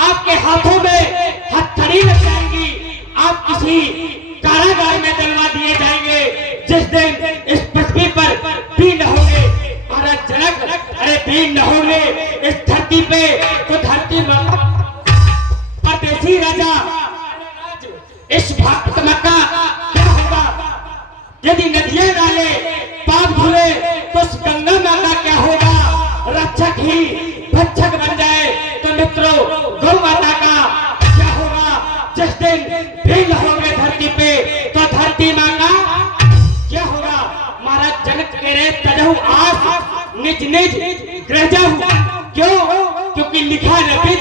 आपके हाथों में हथकड़ी लग जाएंगी। आप किसी कारागार में डलवा दिए जाएंगे जिस दिन इस पृथ्वी पर भी न होंगे। महाराज जनक, अरे भी न होंगे इस धरती पे तो धरती परदेसी राजा इस भक्त का क्या होगा? यदि नदियां नाले पाप धुले तो उस गंगा माता क्या होगा? रक्षक ही भक्षक बन जाए तो मित्रों गौ माता का क्या होगा? जिस दिन भील होंगे धरती पे तो धरती मांगा क्या होगा? महाराज जनक कह रहे तजहु आस निज निज ग्रह जाऊं। क्यों? क्योंकि लिखा नबी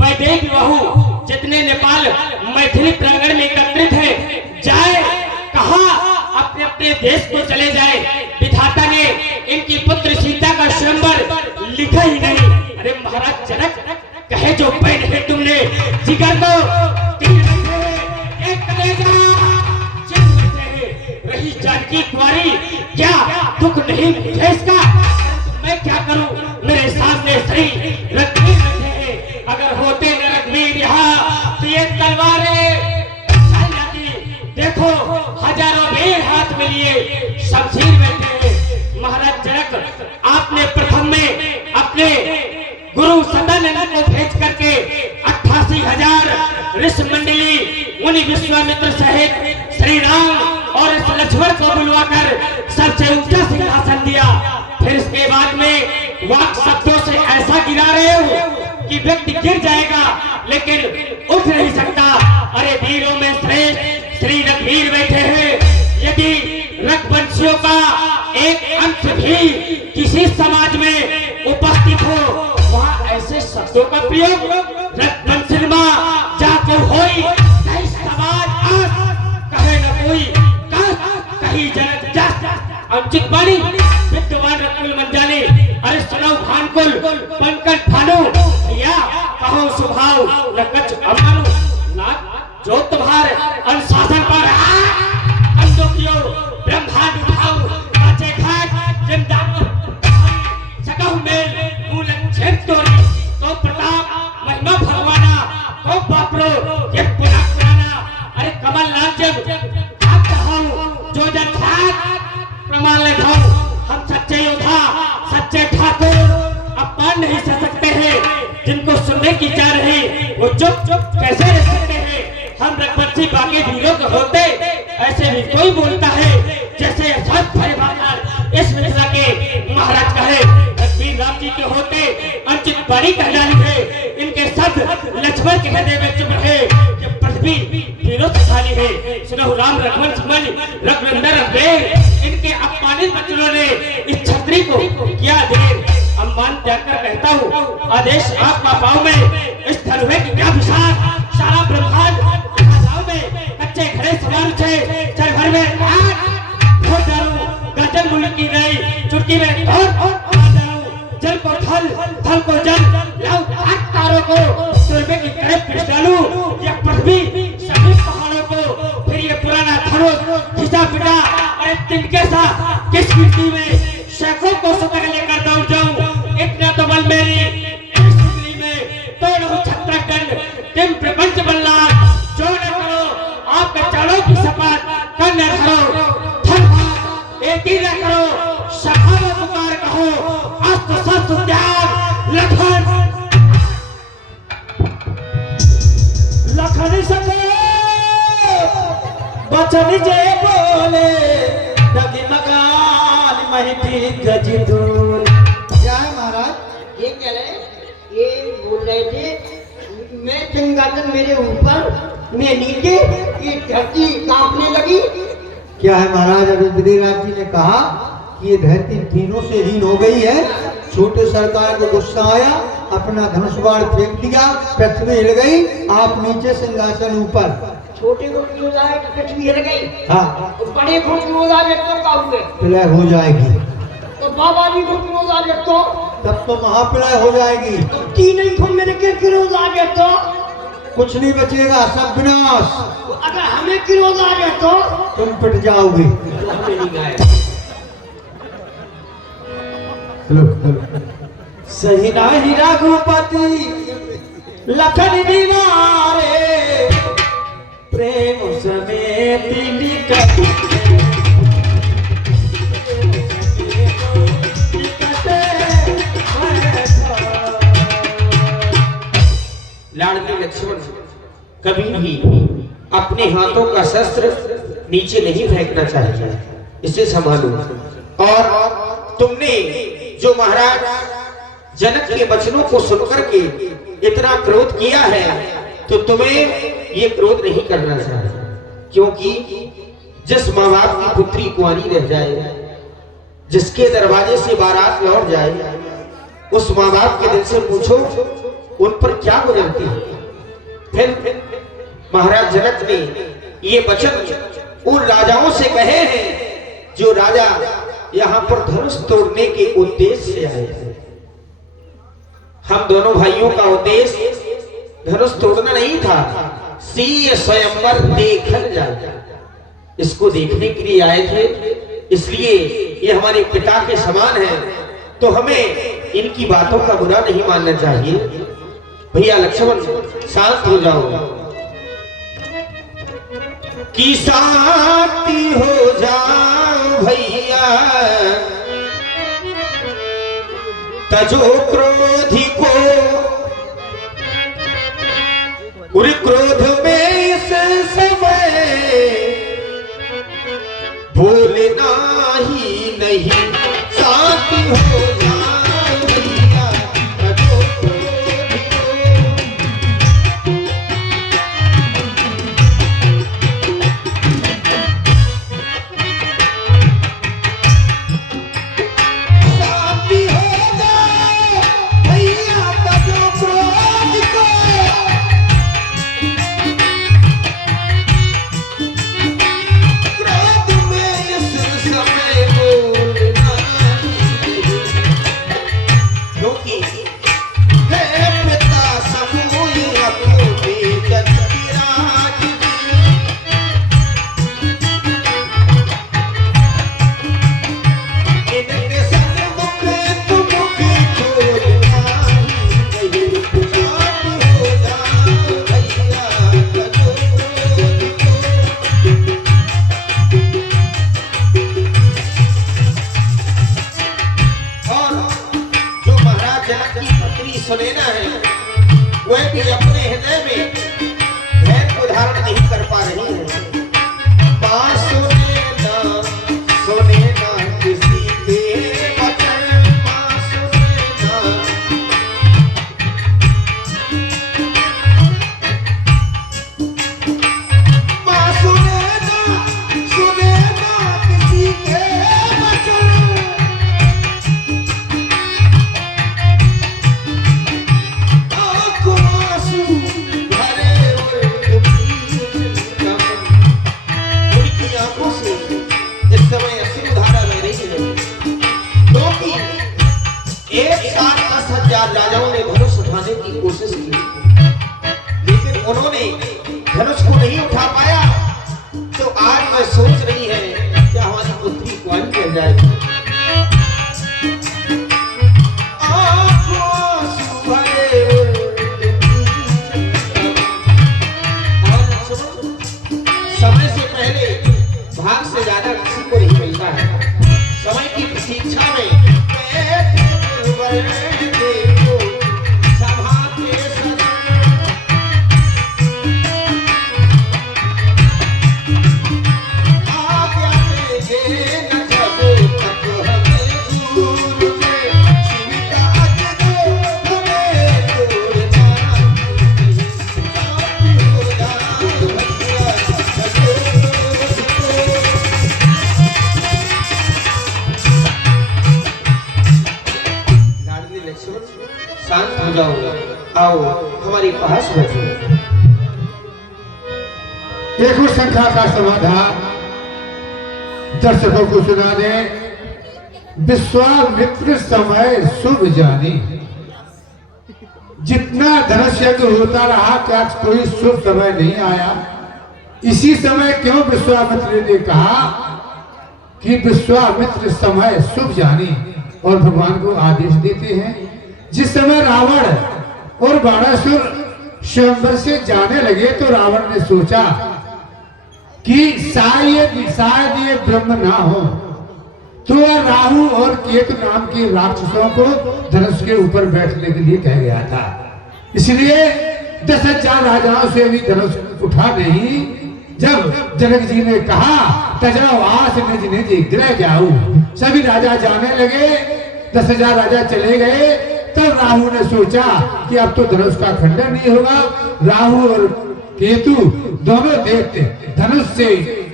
वैदेही बहू जितने नेपाल मैथिली प्रांगण में एकत्रित है जाए कहा अपने अपने देश को चले जाए। विधाता ने इनकी पुत्र सीता का स्वयंवर लिखा ही नहीं। अरे महाराज जनक कहे जो पहन है तुमने जिगर को एक कलेजा रही जानकी कुंवारी, क्या दुख नहीं मुझे इसका? मैं क्या करूं? मेरे सामने श्री रघुवीर बैठे हैं। अगर होते न रघुवीर यहाँ तो ये तलवारें चल जाती। देखो हजारों वीर हाथ में लिए शमशीर बैठे हैं। महाराज जनक आपने प्रथम में अपने गुरु सदानंद को भेज करके 88,000 ऋषि मंडली मुनि विश्वामित्र सहित श्री राम और इस लक्ष्मण को बुलवाकर सबसे ऊंचा सिंहासन दिया। फिर इसके बाद में वाक शब्दों से ऐसा गिरा रहे हो कि व्यक्ति गिर जाएगा लेकिन उठ नहीं सकता। अरे वीरों में श्रेष्ठ श्री रघुवीर बैठे हैं। यदि रघुवंशियों का एक अंश भी किसी समाज में उपस्थित हो वहाँ ऐसे शब्दों का प्रयोग रघुवंशी मां जाको होई नहीं समाज आस कहे न कोई कहीं जनक जस अंचित बाणी विद्वान रत्न मंजानी। अरे सुनो भानकुल पंकज भानु या कहो स्वभाव न कछ अमानु ना जो तुम्हारे अनुशासन पर अंधों ब्रह्मांड उठाओ काचे घाट जिमदार सकहु मेल मूलन छेद तोरी तो प्रताप महिमा भगवाना तो बापरो ये पुराना पुराना। अरे कमल लांचन जो जन प्रमाण ले जाओ हम सच्चे योद्धा सच्चे ठाकुर अब मान नहीं सह सकते हैं। जिनको सुनने की चाह रही वो चुप चुप कैसे रह सकते हैं? हम रघुवंशी बाकी वीरों के होते ऐसे भी कोई बोलता है जैसे सब भरे बाजार इस मिथिला के महाराज कहे रघुवीर राम जी के होते अंचित बाणी कह डाली है। इनके शब्द लक्ष्मण के हृदय में चुभ रहे जब पृथ्वी वीरों से खाली है। सुनो राम रघुवन समझ रघुनंदन रघुवीर इनके अपमानित बच्चों ने इस छत्री को किया देर। अम्मान जाकर कहता हूँ आदेश आपका पाँव में इस धनुहे की क्या विशाल सारा ब्रह्मांड में कच्चे घड़े सवार थे चल भर में गर्दन मुल्क की गई चुटकी में जल को थल थल को जल लाओ तारों को सूर्य की तरफ खींच डालूं ये पृथ्वी सभी पहाड़ों को फिर ये पुराना धनुष खिंचा पिटा अरे तिनके साथ किस मिट्टी में सैकड़ों को सतक लेकर दौड़ जाऊं। इतना तो बल मेरी में तोड़ो छत्रक दंड तिम प्रपंच बल्ला जो न करो आपके चालों की शपथ कर न धरो धन एक ही न करो सभा में पुकार कहो अस्त्र शस्त्र त्याग लखन लखन सके बचन जय बोले दगी मकान महिती गज दूर। क्या है महाराज? ये कह रहे ये बोल रहे थे मैं सिंहासन मेरे ऊपर मैं नीचे ये धरती कांपने लगी। क्या है महाराज? अभी विधिराज जी ने कहा कि ये धरती तीनों से हीन हो गई है। छोटे सरकार को गुस्सा आया अपना धनुष बाण फेंक दिया पृथ्वी हिल गई आप नीचे सिंहासन ऊपर। छोटे को क्यों लाए कि पृथ्वी हिल गई? हाँ तो बड़े को क्यों लाए तो का हुए? प्रलय हो जाएगी। तो बाबा जी को क्यों लाए तो? तब तो महाप्रलय हो जाएगी। तो तीन ही को मेरे के क्यों लाए तो? कुछ नहीं बचेगा सब विनाश। अगर हमें क्यों लाए तो? तुम पिट जाओगे। सही नाही रघुपति लखन दीवारे प्रेम समेत निकट लाडली लक्ष्मण कभी भी अपने हाथों का शस्त्र नीचे नहीं फेंकना चाहिए, इसे संभालो। और तुमने जो महाराज जनक के वचनों को सुनकर के इतना क्रोध किया है, तो तुम्हें ये क्रोध नहीं करना चाहिए, क्योंकि जिस माँ बाप की पुत्री कुंवारी रह जाए, जिसके दरवाजे से बारात लौट जाए, उस माँ बाप के दिल से पूछो उन पर क्या गुजरती है। फिर महाराज जनक ने ये वचन उन राजाओं से कहे हैं जो राजा यहाँ पर धनुष तोड़ने के उद्देश्य से आए थे। हम दोनों भाइयों का उद्देश्य धनुष तोड़ना नहीं था, सीय स्वयंवर देखल जाए, इसको देखने के लिए आए थे। इसलिए ये हमारे पिता के समान है, तो हमें इनकी बातों का बुरा नहीं मानना चाहिए। भैया लक्ष्मण शांत हो जाओ, कि शांति हो जाओ भैया, तजो क्रोधी को उर क्रोध में इस समय बोलना ही नहीं, शांति हो जाओ भैया, तजो क्रोधी सुनैना है, वह भी अपने हृदय में धैर्य को धारण नहीं कर पा रही है। सुनैना किसी के वचन, सुनैना किसी के वचन, राजाओं ने धनुष उठाने की कोशिश की, लेकिन उन्होंने धनुष को नहीं उठा पाया। तो आज मैं सोच रही है कि हमारी पुत्री कुंवारी रह जाएगी। समय से पहले भाग से ज्यादा किसी को नहीं मिलता है। समय की प्रतीक्षा में शांत हो जाओ, आओ हमारे पास बैठो। एक और संख्या का समाधान दर्शकों को सुना दे। विश्वामित्र समय शुभ जानी, जितना धनुष यज्ञ होता रहा कि आज कोई शुभ समय नहीं आया। इसी समय क्यों विश्वामित्र ने कहा कि विश्वामित्र समय शुभ जानी, और भगवान को आदेश देते हैं। जिस समय रावण और बाणासुर स्वयंवर से जाने लगे तो रावण ने सोचा कि शायद ये ब्रह्म ना हो, तो वह राहु और केतु नाम के राक्षसों को धनुष के ऊपर बैठने के लिए कह गया था। इसलिए 10,000 राजाओं से भी धनुष उठा नहीं। जब जनक जी ने कहा तजाओ आस निज निज गृह जाऊं, सभी राजा जाने लगे, 10,000 राजा चले गए। तब राहु ने सोचा कि अब तो धनुष का खंडन नहीं होगा। राहु और केतु दोनों देखते धनुष से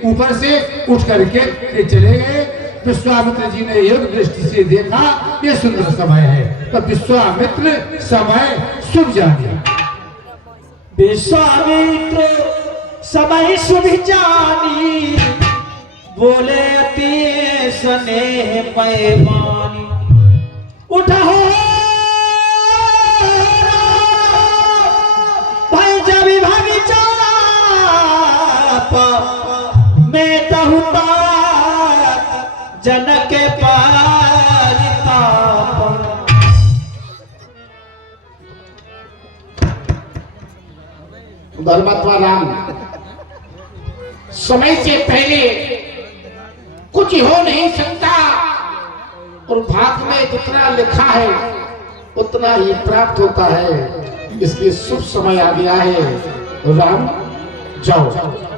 ऊपर से उठ करके चले गए। विश्वामित्र जी ने योग दृष्टि से देखा ये सुंदर समय है, तो विश्वामित्र समय शुभ जाने। विश्वामित्र समय शुभ जानी, बोले अति स्नेह पैमानी। उठा हो भाई जब भाग चाप, मैं तहुता जनक के पारिताप। धर्मात्मा राम, समय से पहले कुछ हो नहीं सकता और भाग में जितना लिखा है उतना ही प्राप्त होता है। इसलिए शुभ समय आ गया है। राम जाओ,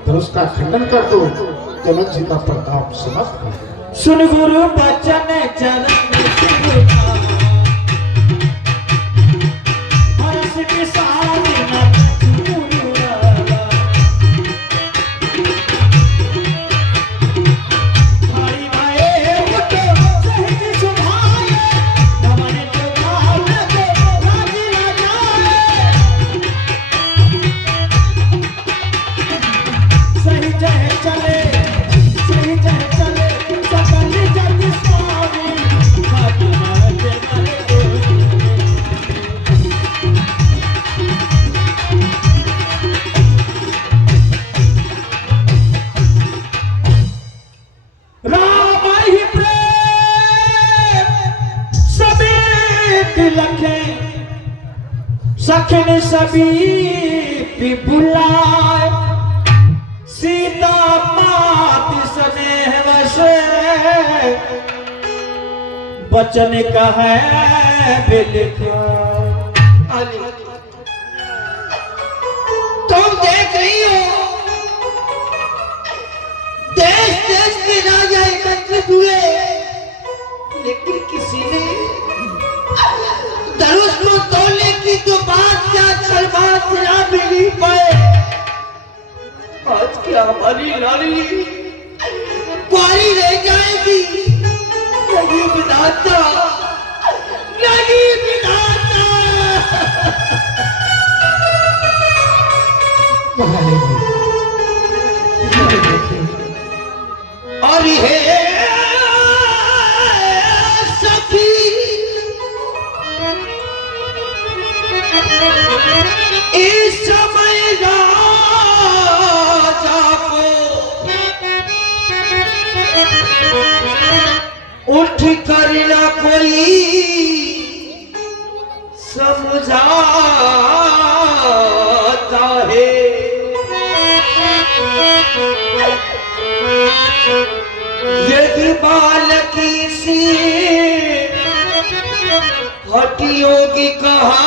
धनुष का खंडन कर दो, जनक जी का प्रताप समाप्त हो। सुन गुरु बचन चरण हर्ष के साथ सखन सभी बुलाए, सीता मात स्नेह वशे, बचन कहे बिलिखा। तुम देख रही हो देश देश के राजा एकत्रित हुए, लेकिन किसी ने धनुष को तोड़ने की तो बात क्या छल बात ना मिली पाए। आज क्या हमारी लाडली कुंवारी रह जाएगी। नहीं विधाता, नहीं विधाता। और हे इस समय राजा को उठ कर ना कोई समझाता है। यदि बालकी सी हटियों की कहा,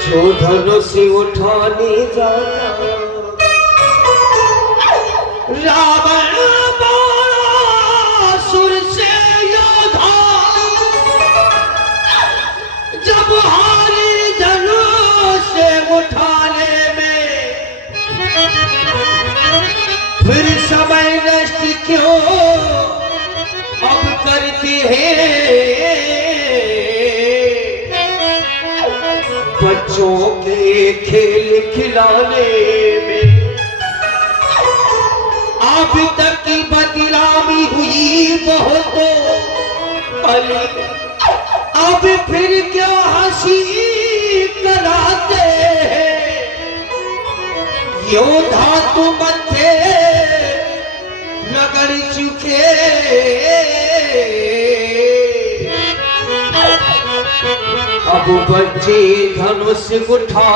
जो धनुष उठाने जाता, रावण बाणासुर से योद्धा, जब हारी धनुष उठाने में, फिर समय नष्ट क्यों अब करती है। बच्चों के खेल खिलाने में अभी तक की बदनामी हुई बहुत, अब फिर क्या हंसी कराते हैं। योद्धा तुम थे रगड़ चुके, अब बच्चे धनुष उठा